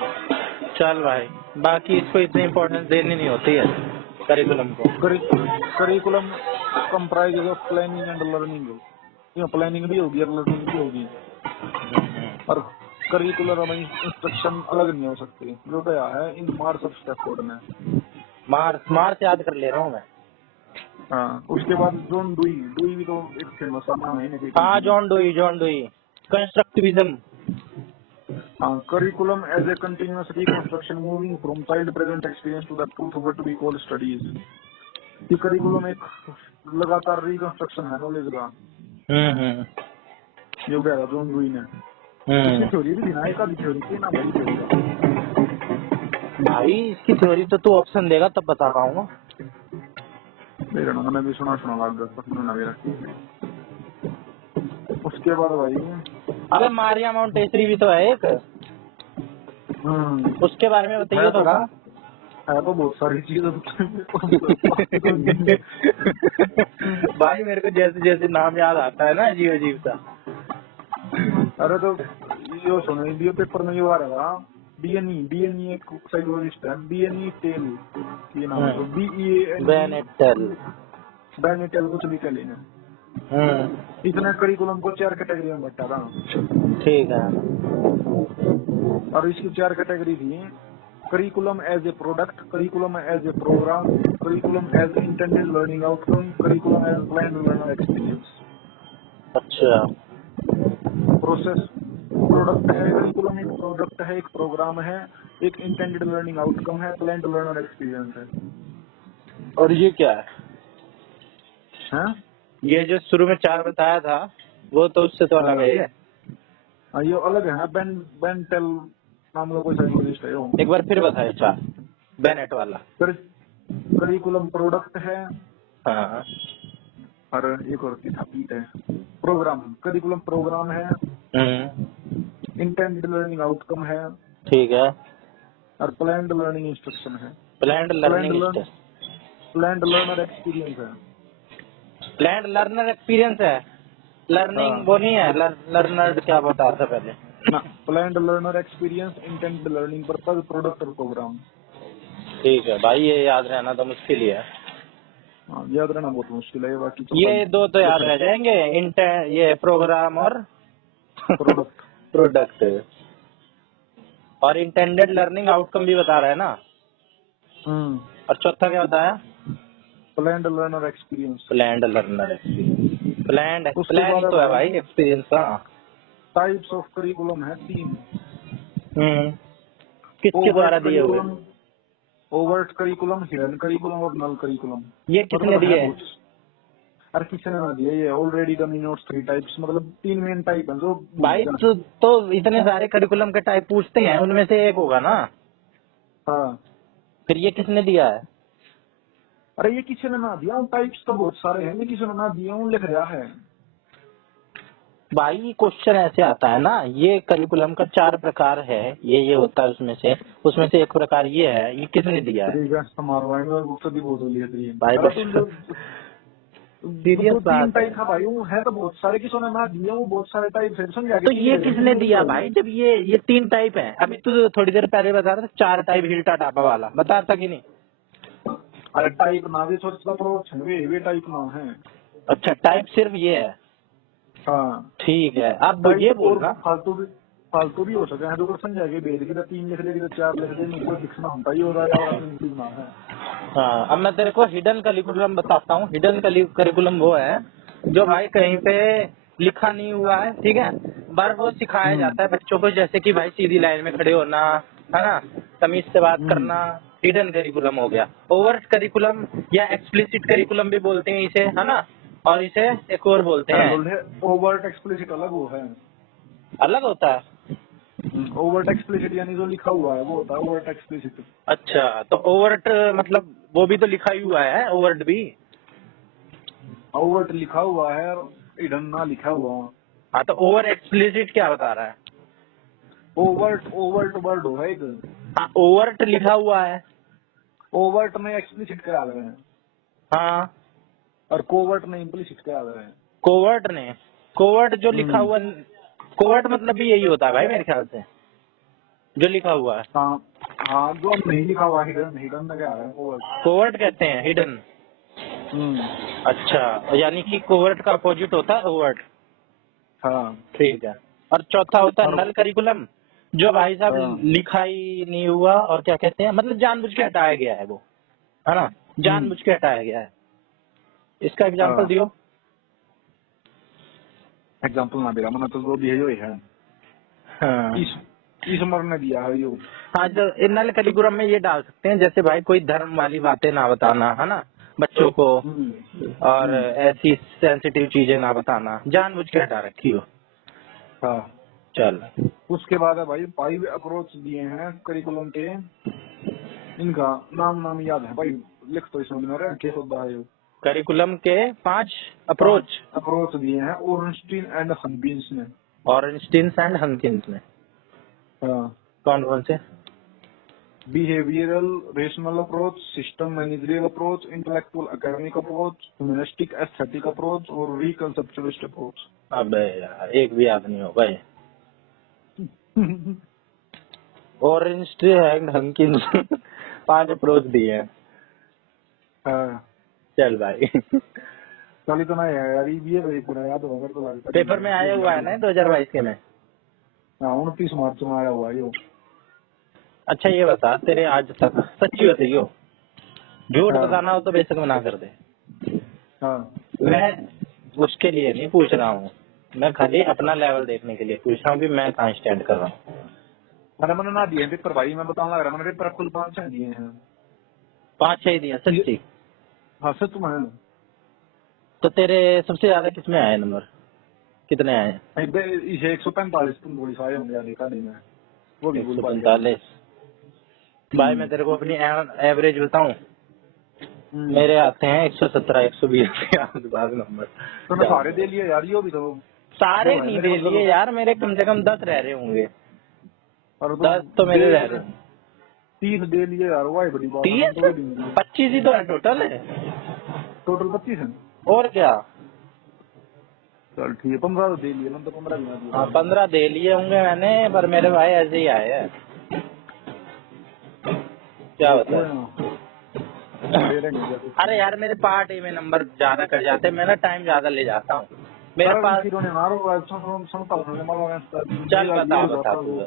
चल भाई, बाकी इसको इतनी इम्पोर्टेंस देनी नहीं होती है करिकुलम को। Curriculum comprise of planning and learning. Planning भी होगी और लर्निंग भी होगी। और करिकुलर और इंस्ट्रक्शन अलग नहीं हो सकती, जो क्या है इन मार्स ऑफ स्टैफोर्ड में। मार्स याद कर ले रहा हूँ मैं। हाँ उसके बाद जॉन डुई भी तो एक फेमस नाम है। हाँ जॉन डुई कंस्ट्रक्टिविज्म। हाँ curriculum as a continuous reconstruction moving from child present experience to the truth what we call studies. ये करिकुलम एक लगातार रिकंस्ट्रक्शन है नॉलेज का। जो गया जॉन डुई ने। इसकी थ्योरी भी थी ना, एक आधी थ्योरी थी ना भाई इसकी थ्योरी तो तू ऑप्शन देगा तब बता पाऊंगा। मेरा नाम मैंने भी सुना लग गया। उसके बाद भाई अबे मारिया माउंटेसरी भी तो है एक, उसके बारे में बताइए थोड़ा। है तो बहुत सारी चीजें। भाई मेरे को जैसे जैसे नाम याद आता है ना अजीब अजीब सा। अरे तो यो सुनो, इंडिया पेपर में यो आ रहा था बीएनई एक साइकोलॉजिस्ट है, बीएनई टेल ये नाम है। बेनेटेल कुछ भी चले ना। इसने करिकुलम को 4 कैटेगरी में बांटा था। ठीक है। और इसकी 4 कैटेगरी थी। Curriculum as a product, curriculum as a programme, curriculum as intended learning outcome, curriculum as planned learner experience. अच्छा, प्रोसेस प्रोडक्ट है, करिकुलम एक प्रोडक्ट है, एक प्रोग्राम है, एक इंटेंडेड लर्निंग आउटकम है, प्लान्ड लर्नर एक्सपीरियंस है। और ये क्या है? हाँ ये जो शुरू में 4 बताया था वो तो उससे तो अलग है। ये अलग है ना। बेनेटेल नाम का कोई साइकोलॉजिस्ट है। एक बार फिर बताए 4 बेनेट वाला। करिकुलम प्रोडक्ट है। हाँ। और एक और था पीट है प्रोग्राम। करिकुलम प्रोग्राम है, इंटेंडेड लर्निंग आउटकम है, ठीक है, और प्लान्ड लर्निंग इंस्ट्रक्शन है। प्लान्ड लर्नर एक्सपीरियंस है। प्लान्ड लर्नर एक्सपीरियंस है। लर्निंग वो नहीं है, लर्नर क्या बता था पहले ना। Planned learner experience, intended learning purpose, product और प्रोग्राम। ठीक है भाई, ये याद रहना तो मुश्किल ही है। हाँ, याद रहना बहुत मुश्किल है बाकी तो ये दो तो याद रह जाएंगे, ये प्रोग्राम और प्रोडक्ट। प्रोडक्ट। और इंटेंडेड लर्निंग आउटकम भी बता रहा है ना। और चौथा क्या बताया? Planned learner experience. Planned learner experience. Plan उसके बाद तो है भाई एक्सपीरियंस का। टाइप्स ऑफ करिकुलम है 3। किसके द्वारा दिए हुए? ओवर्ट करिकुलम, हिडन करिकुलम और नल करिकुलम। ये किसने दिए? अरे किसने ना दिए, ये already done in notes 3 types, मतलब 3 मेन टाइप है जो भाई तो इतने सारे करिकुलम के टाइप पूछते हैं, उनमें से एक होगा ना। हाँ, फिर ये किसने दिया है? अरे ये किसी ने ना दिया, टाइप्स तो बहुत सारे हैं, ये किसी ने ना दिया, लिख रहा है। भाई क्वेश्चन ऐसे आता है ना, ये करिकुलम का 4 प्रकार है, ये होता है उसमें से एक प्रकार ये है, ये किसने दिया है? भाई सीरियस तो 3 बात है। टाइप था भाई, वो है तो बहुत सारे, किसी ने ना दिया, वो बहुत सारे टाइप है, समझा? तो ये किसने दिया भाई? जब ये 3 टाइप है, अभी तू थोड़ी देर पहले बता रहा था 4 टाइप हिल्टा टापा वाला बता रहा था कि नहीं? अरे टाइप ना भी सोचता तो वे टाइप ना है। अच्छा, टाइप सिर्फ ये है। हाँ ठीक है, अब ये बोल रहा फालतू भी हो सके हैं, तो समझा के भेज के 3 लिख लेगी तो 4 लिख देगी, कोई दिखना होता ही हो रहा है, ना है। हाँ, अब मैं तेरे को हिडन करिकुलम बताता हूँ। हिडन करिकुलम वो है जो भाई कहीं पे लिखा नहीं हुआ है, ठीक है, पर वो सिखाया जाता है बच्चों को, जैसे कि भाई सीधी लाइन में खड़े होना, है ना, तमीज से बात करना। हिडन करिकुलम हो गया। ओवर्ट करिकुलम या एक्सप्लिसिट करिकुलम भी बोलते हैं इसे, है ना, और इसे एक और बोलते हैं। ओवर्ट एक्सप्लिसिट अलग वो है, अलग होता है। ओवर्ट एक्सप्लिसिट यानी जो लिखा हुआ है वो होता है ओवर्ट एक्सप्लिसिट। अच्छा, तो ओवर्ट मतलब वो भी तो लिखा ही हुआ है, ओवर्ट भी। ओवर्ट लिखा हुआ है और हिडन ना लिखा हुआ। हाँ, तो ओवर एक्सप्लिसिट क्या बता रहा है? ओवर्ट वर्ड होगा एक। हाँ, ओवर्ट लिखा हुआ है। ओवर्ट में एक्सप्लिसिट करा रहे हैं। हाँ, और कोवर्ट में इम्प्लिसिट करा रहे हैं। कोवर्ट जो लिखा हुआ, कोवर्ट मतलब भी यही होता है भाई मेरे ख्याल से, जो लिखा हुआ है। हाँ हाँ, जो नहीं लिखा हुआ हिडन, हिडन में क्या है कोवर्ट कहते हैं हिडन। अच्छा, यानी कि कोवर्ट का अपोजिट होता है ओवर्ट। हाँ ठीक है। और चौथा होता है नल करिकुलम, जो भाई साहब हाँ। लिखा ही नहीं हुआ, और क्या कहते हैं, मतलब जानबूझ के हटाया गया है वो, है ना, जानबूझ के हटाया गया है। इसका एग्जांपल दियो। एग्जांपल ना दिया मैंने तो, जो भी है जो है। हाँ, ईश्वर ने दिया है यो। हाँ, तो नल करिकुलम में ये डाल सकते हैं, जैसे भाई कोई धर्म वाली बातें ना बताना, है ना, बच्चों को, और ऐसी सेंसिटिव चीजें ना बताना, जानबूझ के हटा रखी हो। हाँ, चल, उसके बाद है भाई 5 अप्रोच दिए हैं करिकुलम के, इनका नाम याद है भाई, लिख तो इसमें मेरे क्या होता है। करिकुलम के 5 अप्रोच दिए हैं ओरेंस्टीन एंड हंकिंस ने। ऑरेंस्टीन एंड हंकिंस में हाँ, कौन कौन से? Behavioural rational approach, system managerial approach, intellectual academic approach, humanistic aesthetic approach और रिकंसेप्चुअलिस्ट अप्रोच। अबे यार, एक भी याद नहीं होगा ये। ऑरेंस्टीन एंड हंकिंस 5 अप्रोच दिए हैं। हाँ, चल भाई। चल इतना है यार, ये पूरा याद होगा तो लगता पेपर में आया हुआ है ना 2022 के में। हाँ, 29 मार्च में आया हुआ है यो। अच्छा, ये बता, तेरे आज तक सच्ची बताइए हो, झूठ बताना हो तो बेशक मना कर दे। हाँ, मैं उसके लिए नहीं पूछ रहा हूँ, मैं खाली अपना लेवल देखने के लिए पूछ रहा हूँ कि मैं कहाँ स्टैंड कर रहा हूँ। मैंने ना दिए पेपर भाई, मैं बताऊँ लग रहा है, मैंने पेपर कुल 5 दिए हैं। 5-6 दिया सच्ची? हाँ सच में। तो तेरे सबसे ज्यादा किसमें आए नंबर, कितने आए? इसे 145 तुम थोड़ी सारे होंगे देखा नहीं मैं, वो भी 145। भाई मैं तेरे को अपनी एवरेज बताऊं, मेरे आते हैं 117 120 के आसपास नंबर। तो मैं सारे दे लिए यार, यो भी तो सारे नहीं दे लिए यार, मेरे कम से कम 10 रह रहे होंगे। 10 तो मेरे रह रहे हैं। 30 दे लिए यार, वही बड़ी बात है। 25 ही तो है टोटल है। टोटल 25 है और क्या। चल ठीक है, 15 तो दे लिए मैंने, तो 15 दिया। हाँ, 15 दे लिए होंगे मैंने, पर मेरे भाई ऐसे ही आए हैं, क्या बता। मेरे नहीं जाते। अरे यार मेरे पार्टी में नंबर ज्यादा कट जाते हैं, मैं ना टाइम ज्यादा ले जाता हूँ मेरे अरे पास। किसी ने मारो सुनता हूँ मारो चल बता तू।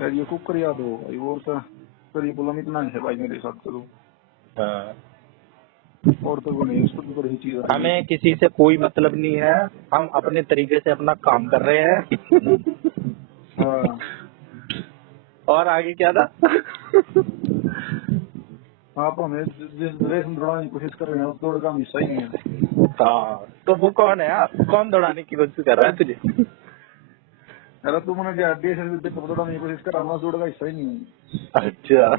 यार ये कुकर याद हो भाई, और सर ये बोला इतना नहीं है भाई मेरे साथ करो, हाँ। और तो वो नहीं, उसको तो बड़ी चीज है। हमें किसी से कोई मतलब नहीं है, हम अपने तरीके से अपना काम कर रहे हैं। हाँ और आगे क्या था? आप हमें जिस रेस में दौड़ाने की कोशिश कर रहे हैं उस दौड़ का हिस्सा ही नहीं है। हाँ तो वो कौन है यार, कौन दौड़ाने की कोशिश कर रहा है तुझे? अरे तू मैंने क्या देश से दौड़ाने की कोशिश कर रहा हूँ, उस दौड़ का हिस्सा ही नहीं है। अच्छा।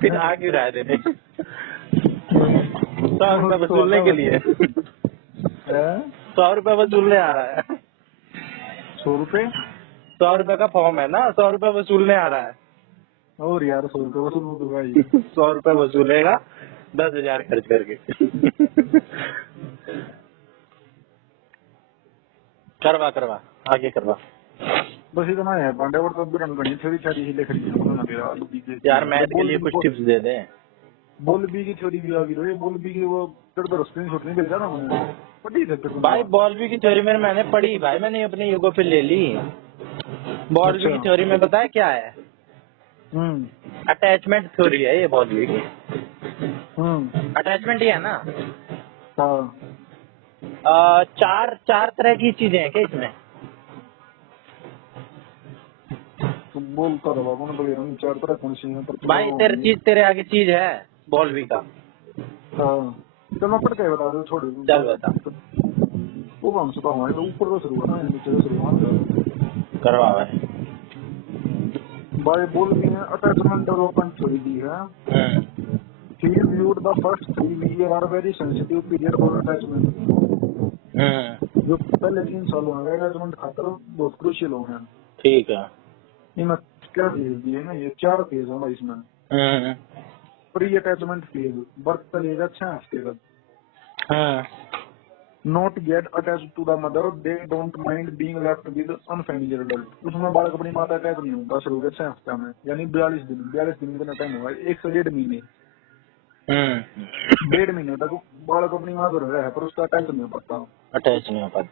फिर आ क्यों रहा है तेरे? 100 रुपए वसूलने के लिए? 100 रुपए वसूलने आ रहा है? 100 रुपए? 100 रुपए का फॉर्म है ना, 100 रुपए वसूलने आ रहा है। और यार 100 रुपए वसूल तो भाई। 100 रुपए वसूलेगा 10,000 खर्च करके। करवा आगे करवा। बस इतना है पांडे, और तो बिरन गणी थोड़ी सारी ही लिख रही है यार मैथ के लिए कुछ टिप्स दे दे। बोल बी की थ्योरी भी आ गई रे, बोल बी की वो तेरे स्क्रीनशॉट नहीं भेजा ना मैंने, पढ़ी थी फिर भाई बॉल्बी की थ्योरी मैंने पढ़ी भाई, मैंने अपने युगो पे ले ली। बॉल्बी की थ्योरी में बताया क्या है? अटैचमेंट थ्योरी है ये बॉल्बी की। अटैचमेंट ही है ना? चार तरह की चीजें हैं क्या इसमें? तो बोलता रहा मैंने बोले हम 4 तरह कौन सी है भाई तेरे आगे चीज है बॉल्बी का। चल मैं पढ़ के बता दो, छोड़ चल बता। वो हम सुबह हमारे तो ऊपर से शुरू करना है, नीचे से शुरू करना करवा भाई। बाय बोल भी है अटैचमेंट डेवलपमेंट थ्योरी दी है। He viewed the first 3 years are very sensitive period for attachment. जो पहले 3 साल होंगे अटैचमेंट खातर बहुत क्रूशियल होंगे। ठीक है। इनमें क्या फेज दिए ना, ये 4 फेज है भाई इसमें। प्री अटैचमेंट फेज, बर्थ से लेकर 6 हफ्ते तक। Not get attach to the mother, they don't mind being left with unfamiliar adult. उसमें बालक अपनी माता अटैच नहीं होता शुरू के 6 हफ्ते में, यानी 42 दिन कितना टाइम होगा, 1 से 1.5 महीने। 1.5 महीने तक बालक अपनी माँ पर रहा है पर उसका अटैच नहीं हो पाता।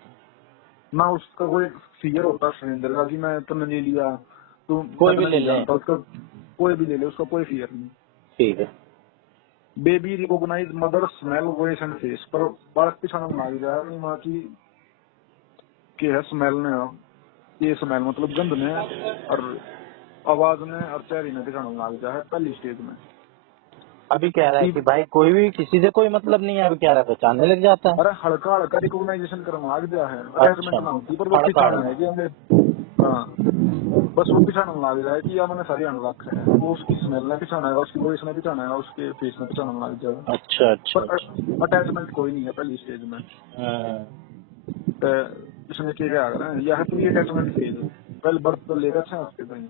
ना उसका कोई फियर होता सरेंडर का कि मैं तुमने ले लिया, तुम कोई भी ले ले, उसका कोई भी ले ले, उसका कोई फियर नहीं। ठीक है। Baby recognise mother smell voice and face, पर बालक पिछाना मांग रहा है अपनी माँ की है स्मेल ने, ये स्मेल मतलब गंध ने और आवाज ने और चेहरे ने पिछाना मांग रहा है पहली स्टेज में। अभी कह रहा है कि भाई कोई भी किसी से कोई मतलब नहीं है, अभी कह रहा है पहचानने लग जाता है। अरे हल्का रिकॉग्नाइजेशन करना आ गया है, अटैचमेंट ना होती पर वो पिछाना है कि हमें, हाँ बस वो पिछाना लग रहा है कि मैंने सारी अनलॉक है, वो उसकी स्मेल ने पिछाना है, उसकी वॉइस ने पिछाना है, उसके फेस में पिछाना लग जाएगा। अच्छा अच्छा। पर अटैचमेंट कोई नहीं है पहली स्टेज में। तो इसमें क्या आ रहा है, यह प्री अटैचमेंट फेज पहले बर्थ तो लेगा 6 हफ्ते तक।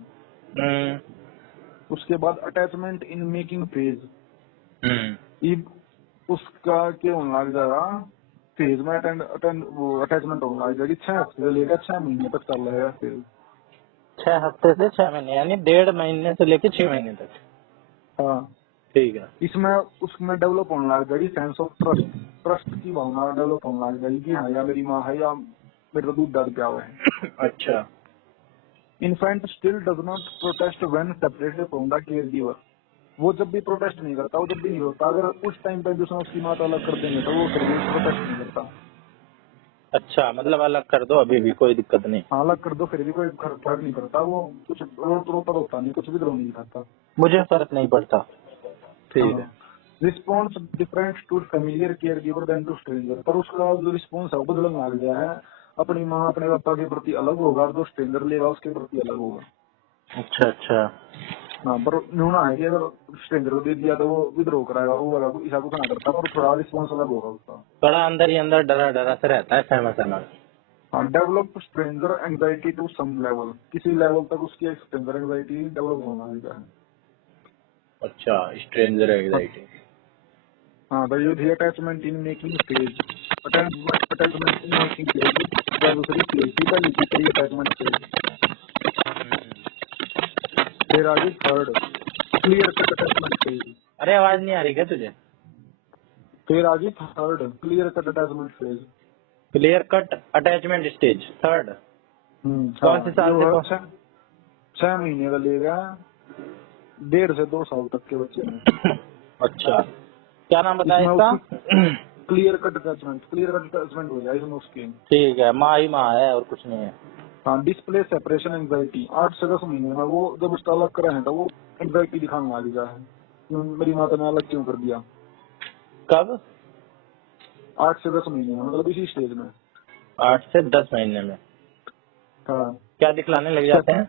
उसके बाद अटैचमेंट इन मेकिंग फेज, उसका क्या होने लग जाएगा फेज में अटैचमेंट होने लग जाएगी 6 हफ्ते से लेकर 6 महीने तक चल रहा है फिर। 6 हफ्ते से 6 महीने यानी 1.5 महीने से लेकर 6 महीने तक। हाँ ठीक है। इसमें उसमें डेवलप होने लग जाएगी सेंस ऑफ ट्रस्ट की भावना डेवलप होने लग जाएगी कि हाँ या मेरी माँ है या मेरे को दूध दर्द क्या हुआ है। अच्छा। Infant still does not protest when separated from the care giver, वो जब भी प्रोटेस्ट नहीं करता, वो जब भी नहीं होता, अगर उस टाइम पे दूसरा उसकी माता अलग कर देंगे तो वो फिर भी प्रोटेस्ट नहीं करता। अच्छा मतलब अलग कर दो अभी भी कोई दिक्कत नहीं। हाँ अलग कर दो फिर भी कोई फर्क नहीं पड़ता, वो कुछ रोता रोता नहीं, कुछ विद्रोह नहीं करता, मुझे फर्क नहीं पड़ता। ठीक है। Response different to familiar care giver than to stranger, पर उसका जो रिस्पॉन्स है वो बदलने लग गया है, अपनी माँ अपने पापा के प्रति अलग होगा, जो स्ट्रेंजर लेगा उसके प्रति अलग होगा। अच्छा अच्छा। हाँ पर न्यूना है कि अगर स्ट्रेंजर को दे दिया तो वो विद्रोह कराएगा, वो वाला ईसा को ना करता, पर थोड़ा रिस्पॉन्स अलग होगा उसका। थोड़ा अंदर ही अंदर डरा डरा से रहता है, सहमा। हाँ develop stranger anxiety to some level, किसी लेवल तक उसकी स्ट्रेंजर एंजाइटी डेवलप होना है। अच्छा स्ट्रेंजर एंजाइटी। हाँ the youth attachment in making phase, attachment in making phase दूसरी फेज थी, पहली थी प्री अटैचमेंट फेज। फिर आ गई third, clear cut attachment phase. अरे आवाज नहीं आ रही क्या तुझे? फिर आ गई third, clear cut attachment phase. Clear cut attachment stage third. कौन से साल से कौन? 6 महीने का लेगा, 1.5 से 2 साल तक के बच्चे में। अच्छा, क्या नाम बताया इसका? क्लियर कट अटैचमेंट हो जाए इसमें उसकी। ठीक है, माँ ही माँ है और कुछ नहीं है। हाँ, डिस्प्ले सेपरेशन एंजाइटी 8 से 10 महीने में वो जब उसका अलग करा है तो वो एंजाइटी दिखाने लग गया है, क्यों मेरी माता ने अलग क्यों कर दिया। कब? 8 से 10 महीने में, मतलब इसी स्टेज में। 8 से 10 महीने में हाँ, क्या दिखलाने लग जाते हैं?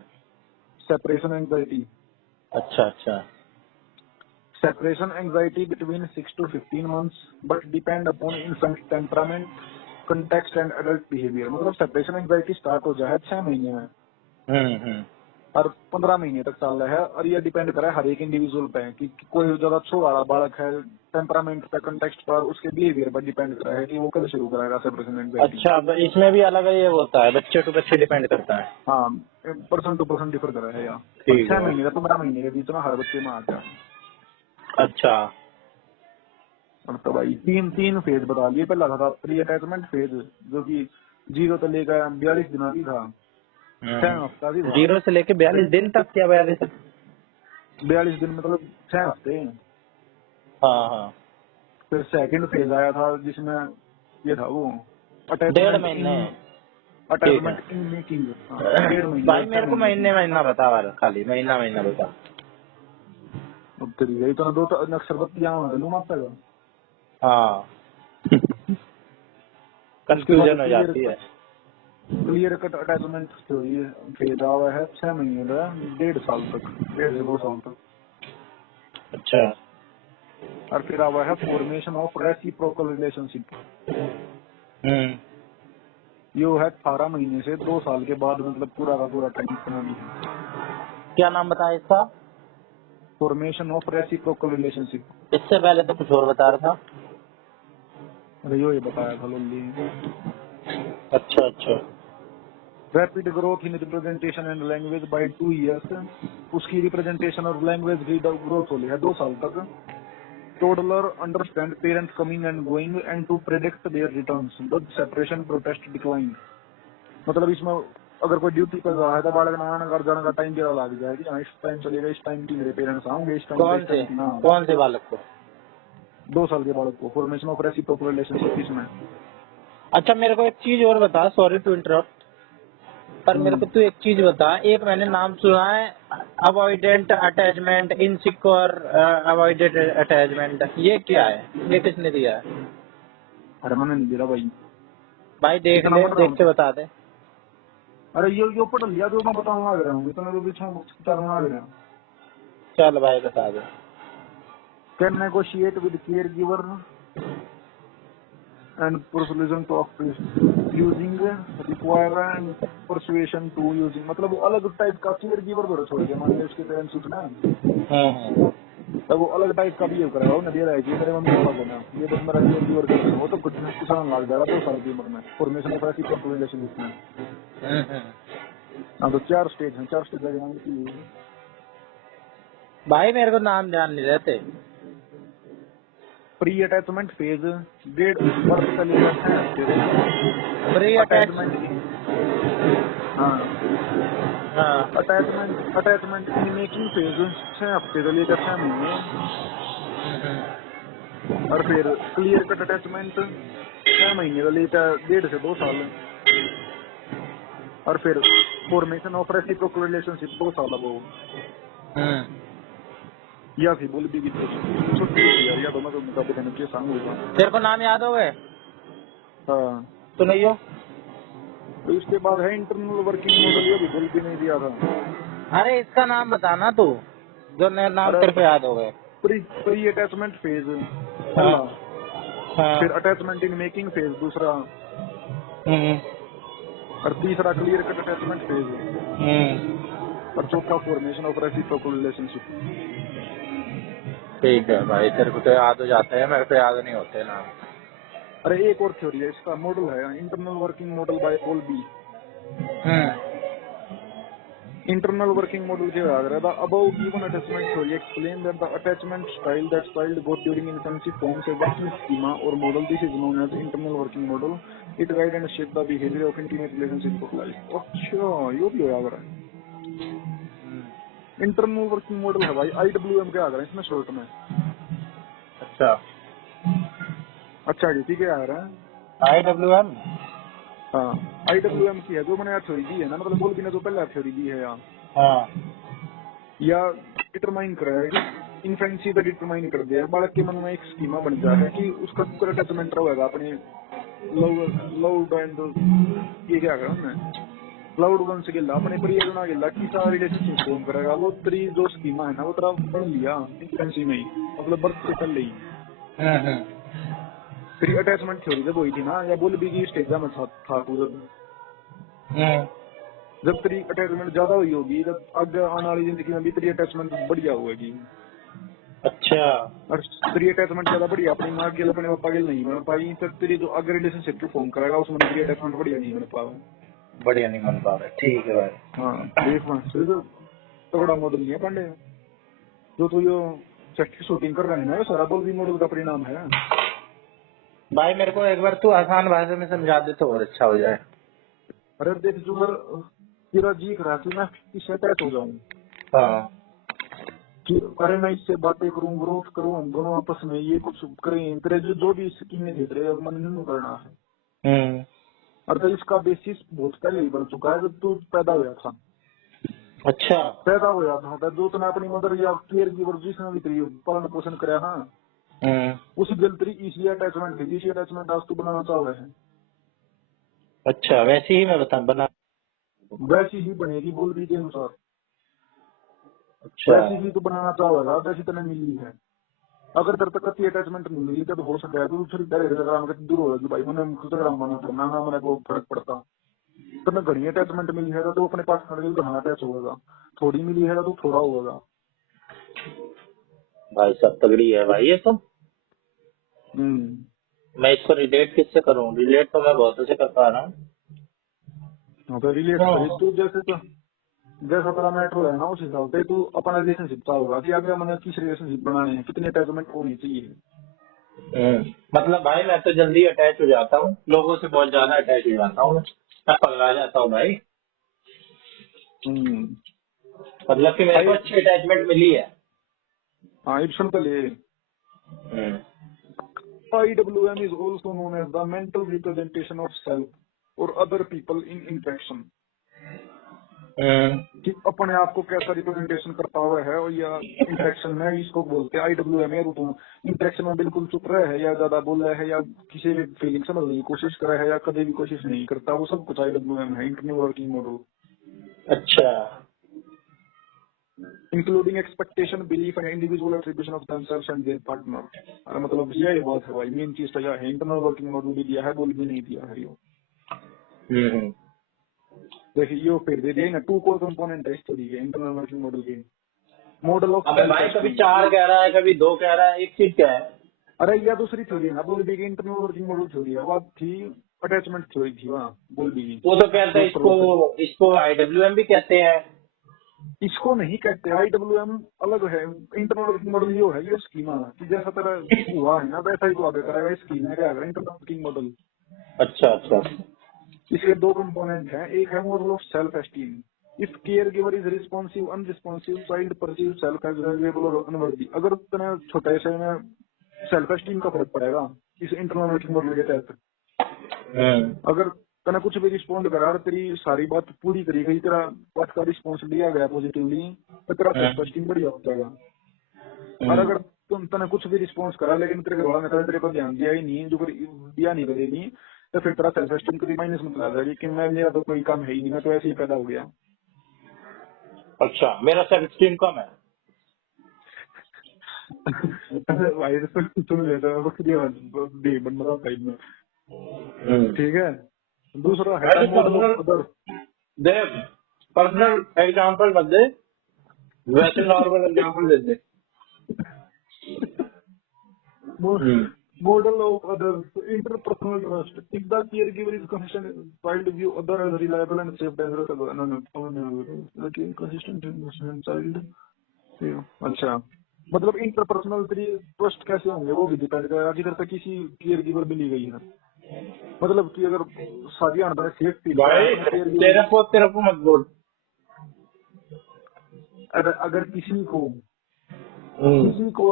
Separation anxiety. अच्छा अच्छा। Separation anxiety between 6 to 15 months, but depend upon infant temperament, context and adult behavior। मतलब सेपरेशन एंजाइटी स्टार्ट हो जाए 6 महीने में और 15 महीने तक चल रहा है, और ये डिपेंड करे हर एक इंडिविजुअल पे कि कोई ज्यादा छोटा बालक है, टेम्परामेंट पे, कंटेक्स्ट पर, उसके बिहेवियर पर डिपेंड करा है कि वो कब शुरू कराएगा सेपरेशन एंजाइटी। अच्छा, इसमें भी अलग ये होता है, बच्चे टू बच्चे डिपेंड करता है। हाँ, पर्सन टू पर्सन डिफर करा है यार। ठीक 6 है। महीने का 15 महीने के बीच में हर बच्चे में आ गया। अच्छा। तो भाई तीन फेज बता लिए। पहला था प्री अटैचमेंट फेज, जो कि 0 से लेकर 42 दिन की था, 6 हफ्ता की था। 0 से लेके 42 दिन तक? क्या 42? 42 दिन मतलब 6 हफ्ते। हाँ हाँ। फिर सेकंड फेज आया था जिसमें ये था वो 1.5 अटैचमेंट महीने। ठीक है। In making. 1.5 महीने भाई का मेरे को महीने महीना बता, वाला खाली महीना महीना बता। उत्तरी गई तो 2 नक्सरबत्तियां माता का। हाँ। कंफ्यूजन हो जाती है। Clear cut attachment theory phase आवा है 6 महीने का, 1.5 साल तक, 1.5 से 2 साल तक। अच्छा। और फिर आवा है फॉर्मेशन ऑफ रेसिप्रोकल रिलेशनशिप। यो है 18 महीने से 2 साल के बाद, मतलब पूरा का पूरा टाइम इतना भी है। क्या नाम बताया इसका? Formation of reciprocal relationship. इससे पहले तो कुछ और बता रहा था। अरे यो ये बताया था लोली। अच्छा अच्छा। Rapid growth in representation and language by 2 years। उसकी रिप्रेजेंटेशन और लैंग्वेज की ग्रोथ हो रही है 2 साल तक। Toddler understand parents coming and going and to predict their returns, but separation protest decline. मतलब इसमें अगर कोई ड्यूटी पर रहा है तो बालक आने घर जाने का टाइम जरा लग जाएगी, हाँ इस टाइम चलेगा, इस टाइम की मेरे पेरेंट्स आएंगे, इस टाइम कौन से बालक को? 2 साल के बालक को। फॉर्मेशन ऑफ रेसिप्रोकल रिलेशनशिप इसमें। अच्छा, मेरे को एक चीज और बता, सॉरी टू इंटरप्ट, पर मेरे को तू एक चीज बता। एक मैंने नाम सुना है, avoidant attachment, insecure avoided attachment, ये क्या है? ये किसने दिया है? अरे मैंने नहीं दिया भाई। भाई देख इतना ले, पढ़ रहा देख हूँ। के बता दे। अरे यो पढ़ लिया जो मैं बताऊंगा लग रहा हूँ, इतना तो पीछे करना लग रहा हूँ। चल भाई बता दे। Can negotiate with care giver and persuasion to using require and persuasion to using. मतलब वो अलग टाइप का केयर गिवर थोड़ा छोड़ के, मान लो उसके पेरेंट्स उठना तो वो अलग टाइप का बिहेव करेगा। वो दे रहा है कि मेरे मम्मी पापा को ना, ये बस मेरा केयर गिवर कर, वो तो कुछ लग जाएगा 2 साल की उम्र में। फॉर्मेशन ऑफ रेसिप्रोकल रिलेशनशिप में। हाँ, तो 4 स्टेज हैं, 4 स्टेज लगे। भाई मेरे को नाम ध्यान नहीं रहते। प्री अटैचमेंट फेज 1.5 बर्थ से लेकर 6 हफ्ते तक। प्री अटैचमेंट हाँ, हाँ। अटैचमेंट इन मेकिंग फेज 6 हफ्ते से लेकर 6 महीने। और फिर क्लियर कट अटैचमेंट 6 महीने से लेकर 1.5 से 2 साल। और फिर फॉर्मेशन ऑफ रेसिप्रोकल रिलेशनशिप 2 साल। अब वो या फिर बोल भी छोटी सी यार, या तो मैं तो मुताबिक है कि सांग होगा। तेरे को नाम याद हो गए? हाँ, तो नहीं हो? तो इसके बाद है इंटरनल वर्किंग मॉडल, ये भी बोल भी नहीं दिया था। अरे इसका नाम बताना तू, जो नाम तेरे को याद हो गए। प्री अटैचमेंट फेज हाँ पहला, हाँ। फिर अटैचमेंट इन मेकिंग फेज दूसरा, और तीसरा क्लियर कट अटैचमेंट फेज, और चौथा फॉर्मेशन ऑफ रेसिप्रोकल रिलेशनशिप। ठीक है भाई, तेरे को तो याद हो जाते हैं, मेरे को याद नहीं होते नाम। अरे एक और थ्योरी है, इसका मॉडल है internal working model by Bowlby. Internal working model क्या आ रहा है? The above given attachment theory explain that the attachment style that child got during infancy forms a working schema or model. This is known as internal working model. It guide and shape the behavior of intimate relationship of life. अच्छा, ये भी आ रहा है। Internal working model है भाई, IWM क्या आ रहा है इसमें शॉर्ट में। अच्छा अच्छा जी, ठीक है आ रहा है IWM। हाँ, IWM की है जो मैंने थ्योरी दी है ना, मतलब बोल भी ने जो पहले थ्योरी दी है यहाँ, हाँ या डिटरमाइन करा है कि इन्फेंसी का डिटरमाइन कर दिया है, बालक के मन में एक स्कीमा बन जाए कि उसका अटैचमेंट रहेगा अपने लव एंड ये क्या करा हमने क्लाउड वन से गिल्ला अपने परियोजना गिल्ला की सारा रिलेशनशिप फॉर्म करेगा। वो तेरी जो स्कीमा है ना वो तेरा बन लिया इन्फेंसी में ही, मतलब बर्थ से पहले ही। तेरी अटैचमेंट थ्योरी जब हुई थी ना, या बोल भी की स्टेज में था तू जब तेरी अटैचमेंट ज्यादा हुई होगी, जब आगे आने वाली जिंदगी में भी तेरी अटैचमेंट बढ़िया होगी। अच्छा, और तेरी अटैचमेंट ज्यादा बढ़िया अपनी माँ के अपने पापा के नहीं बन पाई, तब तेरी जो आगे रिलेशनशिप फॉर्म करेगा उसमें तेरी अटैचमेंट बढ़िया नहीं बन पाएगा, बढ़िया नहीं बन पा रहा। ठीक है भाई। हाँ देख तो तगड़ा मॉडल नहीं है पांडे, जो तू यो चट्टी शूटिंग कर रहे हैं ना, सारा बोल भी मॉडल का परिणाम है भाई। मेरे को एक बार तू आसान भाषा में समझा दे तो और अच्छा हो जाए। अरे देख जो तेरा जी करा कि मैं इससे अटैच हो जाऊँ, हाँ कि अरे मैं इससे बातें करूँ, ग्रोथ करूँ, हम दोनों आपस में ये कुछ करें, तेरे जो भी स्कीमें देख रहे मन नहीं करना है। और तो इसका बेसिस बहुत पहले ही बन चुका है, जब तू पैदा हुआ था। अच्छा, पैदा हुआ था जो तूने अपनी मदर या केयर गिवर जिसने भी तेरी पालन पोषण कराया ना, उसी दिल तेरी इसी अटैचमेंट थी, इसी अटैचमेंट आज तू बनाना चाह रहे हैं। अच्छा वैसे ही मैं बना। वैसी ही बनेगी बोल भी के अनुसार। अच्छा, वैसी ही तू बनाना चाह रहा है, वैसी तने मिली है। अगर तेरे तक कति अटैचमेंट नहीं मिली तो हो सकता है तू फिर दूर होगी भाई, मैंने मना करना ना, मैंने को फर्क पड़ता। तो मैं घड़ी अटैचमेंट मिली है तो अपने पास घना अटैच होगा, थोड़ी मिली है तो थोड़ा होगा भाई सब तगड़ी है भाई ये तो। मैं इसको रिलेट किससे करूं? रिलेट तो मैं बहुत अच्छे कर पा रहा हूँ। तो रिलेट करी तू जैसा तेरा मैटर है ना, उस हिसाब से तू अपना रिलेशनशिप का होगा कि अगर मैंने किस रिलेशनशिप बनाने हैं, कितनी अटैचमेंट होनी चाहिए। मतलब भाई मैं तो जल्दी अटैच हो जाता हूँ, लोगों से बहुत ज्यादा अटैच हो जाता हूँ, मैं पगला जाता हूँ भाई। मतलब कि मेरे को अच्छी अटैचमेंट मिली है। हाँ इप्सन पे ले। IWM is also known as the mental representation of self or other people in interaction। कि अपने आप को कैसा रिप्रेजेंटेशन करता हुआ है, और या इंटरेक्शन में इसको बोलते हैं IWM। या तो इंटरेक्शन में बिल्कुल चुप रहा है, या ज्यादा बोल रहा है, या किसी भी फीलिंग समझने की कोशिश कर रहा है, या कभी भी कोशिश नहीं करता, वो सब कुछ IWM है, इंटरनल वर्किंग मॉडल। अच्छा, including expectation, belief and individual attribution of themselves and there partner. मतलब यही बात है भाई, मेन चीज तो यह है। इंटरनल वर्किंग मॉडल भी दिया है, बोल भी नहीं दिया है यो। देखिए यो फिर दे दिया ना, 2 कोर कंपोनेंट है इस तरीके इंटरनल वर्किंग मॉडल के। मॉडल ऑफ भाई कभी 4 कह रहा है, कभी 2 कह रहा है, एक चीज क्या है? अरे या दूसरी थ्योरी है ना, बोल भी इंटरनल वर्किंग मॉडल थ्योरी है, वो थी अटैचमेंट थ्योरी थी वहाँ बोल भी। वो तो कहते हैं इसको IWM भी कहते हैं। इसको नहीं कहते, IWM अलग है। इंटरनल वर्किंग मॉडल यो है, ये स्कीमा है कि जैसा तरह हुआ है ना वैसा ही तो आगे करेगा। स्कीम है क्या इंटरनल वर्किंग मॉडल। अच्छा अच्छा। इसके 2 कंपोनेंट हैं, एक है model of self esteem. If care giver is responsive unresponsive child perceive self as valuable और अनवर्दी। अगर तुम्हें छोटे से में सेल्फ एस्टीम का फर्क पड़ेगा इस इंटरनल वर्किंग मॉडल के तहत। अगर तने कुछ भी रिस्पॉन्ड करा, तेरी सारी बात पूरी करी गई, तेरा बात का रिस्पॉन्स लिया गया पॉजिटिवली, तो तेरा सेल्फ एस्टीम बढ़िया हो जाएगा। और अगर तुम तने कुछ भी रिस्पॉन्स करा लेकिन तेरे घर वाले तेरे पर ध्यान दिया ही नहीं, जो दिया नहीं करेगी, तो फिर तेरा सेल्फ एस्टीम कभी माइनस में चला जाएगी कि मैं मेरा तो कोई काम है ही नहीं, मैं तो ऐसे ही पैदा हो गया। अच्छा, मेरा सेल्फ एस्टीम कम है। भाई सुन ले बनना टाइम में, ठीक है। दूसरा है देख पर्सनल एग्जांपल मत दे, वैसे normal example they they. model of others, interpersonal trust. If the caregiver is consistent, child view other as reliable and safe, dangerous. Okay, consistent and child. अच्छा, मतलब इंटरपर्सनल ट्रस्ट कैसे होंगे वो भी डिपेंड करेगा कि तरह किसी केयर गिवर भी ली गई है। मतलब कि अगर शादी आना है सेफ भाई तेरे को मत बोल। अगर किसी को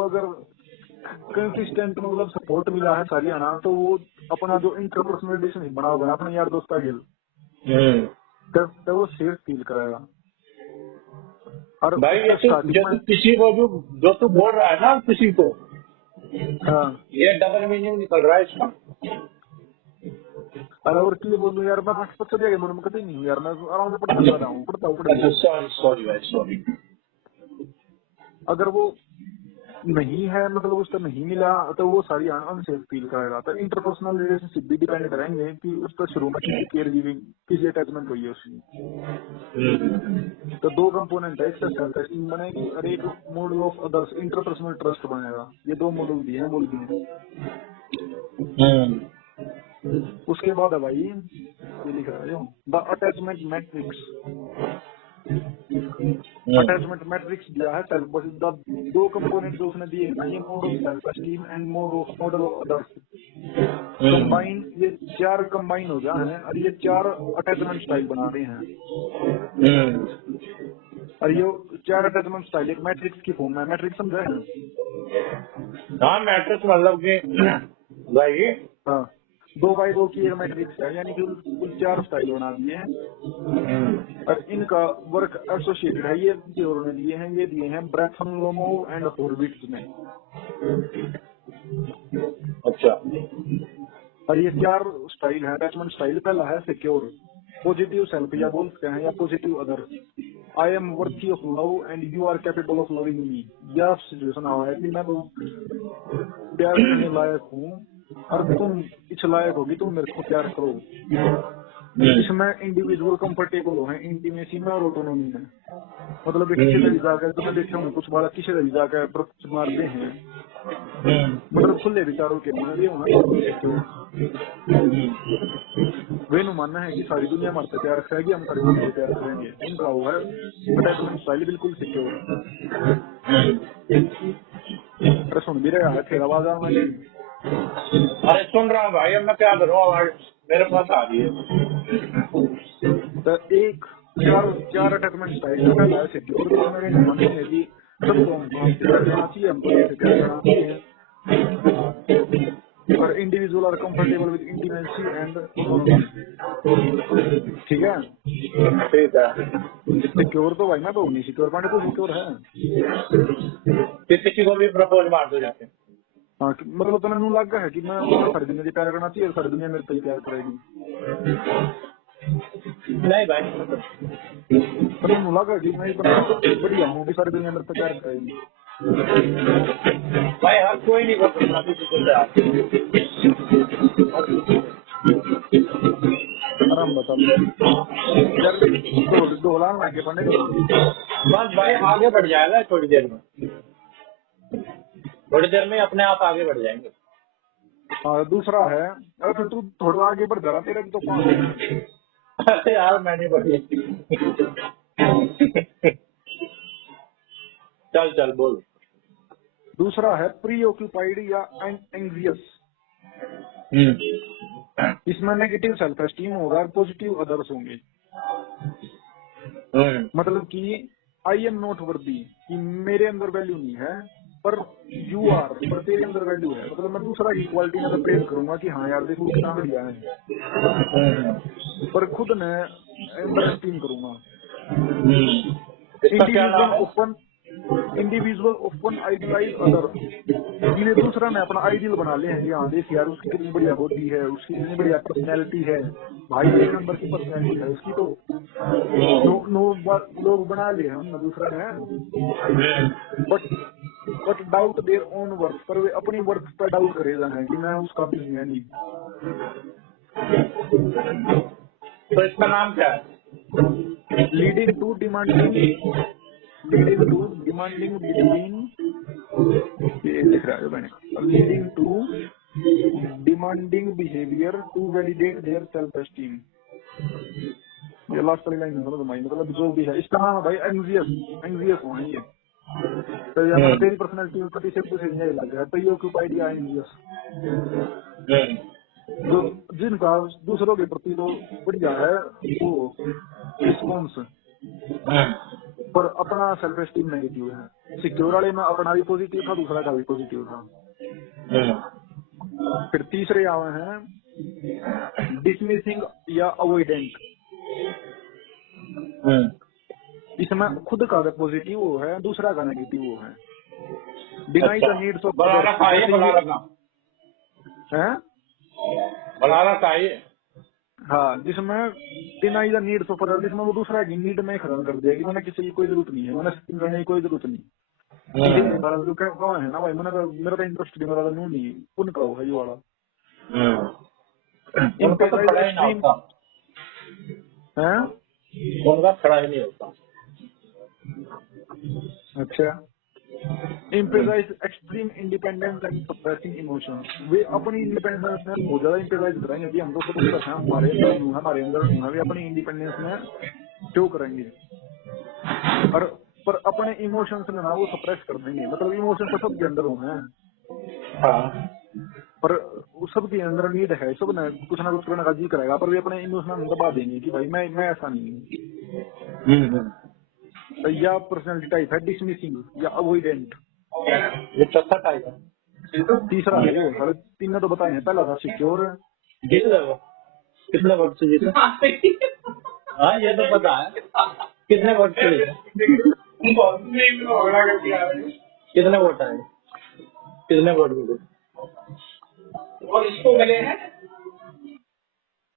अगर कंसिस्टेंट मतलब सपोर्ट मिला है सारी आना, तो वो अपना जो इंटरपर्सनल रिलेशन बना होगा अपने यार दोस्त का गिल, तब वो सेफ फील कराएगा। और भाई जो किसी को जो तू बोल रहा है ना किसी को, हाँ ये डबल मीनिंग निकल रहा है इसका। अरे और क्यों बोलूं यार, मैं पक्का दिया मैं कभी नहीं हूँ यार, मैं आराम से पढ़ता रहा हूँ। सॉरी भाई सॉरी। अगर वो नहीं है मतलब उसका नहीं मिला तो वो सारी अनसेफ फील करेगा। तो इंटरपर्सनल रिलेशनशिप भी डिपेंड करेंगे कि उसका शुरू में किसी केयर गिविंग किसी अटैचमेंट हुई है उसकी। तो दो कंपोनेंट है, एक सेल्फ एस्टीम बनेगी और एक model of others interpersonal trust बनेगा। ये दो मॉडल दिए हैं बोल दिए। उसके बाद है भाई ये लिख रहा है the attachment matrix. Attachment matrix दिया है सेल्फ, दो कंपोनेंट जो उसने दिए ये model self esteem and model of others combine, ये चार कंबाइन हो गया है और ये चार अटैचमेंट स्टाइल बना रहे हैं। और ये चार अटैचमेंट स्टाइल एक मैट्रिक्स की फॉर्म है। मैट्रिक्स समझा है? हाँ मैट्रिक्स मतलब कि भाई हाँ 2x2 की एक मैट्रिक्स है, यानी कि कुल चार स्टाइल बना दिए हैं और इनका वर्क एसोसिएटेड है। ये जो दिए हैं ये दिए हैं ब्रैथनलोमोव एंड हॉर्विट्ज ने। अच्छा, और ये चार स्टाइल है अटैचमेंट स्टाइल। पहला है सिक्योर, पॉजिटिव सेल्फ या बोल सकते हैं या positive other. I am worthy of love and you are capable of loving me. यह सिचुएशन हुआ है कि मैं तो प्यार करने लायक हूँ और तुम इस लायक होगी, तुम मेरे को प्यार करो। इसमें इंडिविजुअल कंफर्टेबल है इंटीमेसी में और ऑटोनॉमी में। मतलब किसी से जाकर तो मैं देखता हूँ कुछ बार किसी से जाकर प्रपोज मारते हैं, मतलब खुले विचारों के ये होना। वे मानना है कि सारी दुनिया हमारे से प्यार करेगी, हम सारी दुनिया से प्यार करेंगे। इनका हुआ है अटैचमेंट स्टाइल बिल्कुल सिक्योर। अरे सुन भी रहा है फिर आवाज आ रही है? अरे सुन रहा हूँ भाई, अब मैं क्या करूँ, आवाज मेरे पास आ रही है। तो एक चार अटैचमेंट स्टाइल पहला है सिक्योर, तो मेरे मानने है कि सबको हमसे प्यार करना चाहिए, हमको ऐसे प्यार करना चाहिए। और इंडिविजुअल और comfortable with intimacy and autonomy. ठीक है ठीक है। सिक्योर तो भाई मैं तो नहीं सिक्योर, पाने तो सिक्योर है। किसी को भी प्रपोज मार दो जाके। हाँ मतलब तो मैंने लगा है कि मैं सारी दुनिया से प्यार करना चाहिए और सारी दुनिया मेरे से प्यार करेगी। नहीं भाई, पर मैंने लगा कि मैं इतना बढ़िया हूँ कि सारी दुनिया मेरे से प्यार करेगी। भाई हर कोई नहीं कर सकता किसी को प्यार। आराम बता दोलान आगे पढ़ने बस भाई आगे बढ़ जाएगा थोड़ी देर में, थोड़ी देर में अपने आप आगे बढ़ जाएंगे। हाँ दूसरा है, अरे फिर तू थोड़ा आगे बढ़ जा रहा, तेरे तो 5। अरे यार मैं नहीं बढ़ी। चल चल बोल। दूसरा है प्री ऑक्यूपाइड या एंग्जियस। इसमें नेगेटिव सेल्फ एस्टीम होगा, पॉजिटिव अदर्स होंगे। मतलब कि आई एम नॉट वर्दी, कि मेरे अंदर वैल्यू नहीं है, पर यू आर, पर तेरे अंदर वैल्यू है। मतलब मैं दूसरा की क्वालिटी में प्रेज करूंगा कि हाँ यार देखो कितना बढ़िया है, पर खुद ने अंडर एस्टीम करूंगा। इंडिविजुअल ओपन आइडियलाइज अदर, जिन्हें दूसरा ने अपना आइडियल बना लिया है कि हाँ देख यार उसकी कितनी बढ़िया बॉडी है, उसकी कितनी बढ़िया पर्सनैलिटी है, भाई एक नंबर की पर्सनैलिटी है उसकी, तो लोग बना लिए हम दूसरा ने। But doubt their own worth, पर वे अपनी वर्थ पर डाउट करेगा है कि मैं उसका भी नहीं। तो इसका नाम क्या है? लीडिंग टू डिमांडिंग बिटवीन, ये लिख रहा है मैंने, leading to demanding behaviour to validate their self esteem. ये लास्ट वाली लाइन समझ में आई, मतलब जो भी है इसका नाम है भाई एंग्जियस होना ये। तो ये तेरी पर्सनालिटी में प्रति से कुछ नहीं लग रहा है, तो ये ऑक्यूपाइड या एंग्जियस, जो जिनका दूसरों के प्रति जो बढ़िया है वो रिस्पॉन्स, पर अपना सेल्फ एस्टीम नेगेटिव है। सिक्योर वाले में अपना भी पॉजिटिव था, दूसरा का भी पॉजिटिव था। फिर तीसरे आवे हैं डिसमिसिंग या अवॉइडेंट। इसमें खुद का पॉजिटिव वो है, दूसरा का नेगेटिव वो है। डिनाई द नीड्स ऑफ हाँ, जिसमें deny the needs of other, जिसमें वो दूसरा की नीड में खत्म कर दिया कि मैंने किसी की कोई जरूरत नहीं है, मैंने स्किन करने की कोई जरूरत नहीं। है ना भाई, मैंने तो मेरा तो इंटरेस्ट नहीं, मेरा तो नहीं उनका है ये वाला। उनका खड़ा ही नहीं होता। अच्छा, emphasise extreme independence and suppressing emotions. वे अपनी इंडिपेंडेंस में बहुत ज्यादा इम्पेराइज करेंगे कि हम तो खुद हैं, हमारे अंदर वे अपनी इंडिपेंडेंस में शो करेंगे, और पर अपने इमोशंस में ना वो सप्रेस कर देंगे। मतलब इमोशंस तो सबके अंदर होना है, पर सबके अंदर नीड है, सब ने कुछ ना कुछ करने का जी करेगा, पर वे अपने इमोशन दबा देंगे कि भाई मैं ऐसा नहीं हूँ। या पर्सनैलिटी टाइप है डिसमिसिंग या अवॉइडेंट, ये चौथा टाइप है। तीसरा है जो हर तीन ने तो बताए हैं। पहला था सिक्योर, जीत गए कितने वोट से जीते? हाँ ये तो पता है, कितने वोट से जीते? कितने वोट आए, कितने वोट मिले? और इसको मिले हैं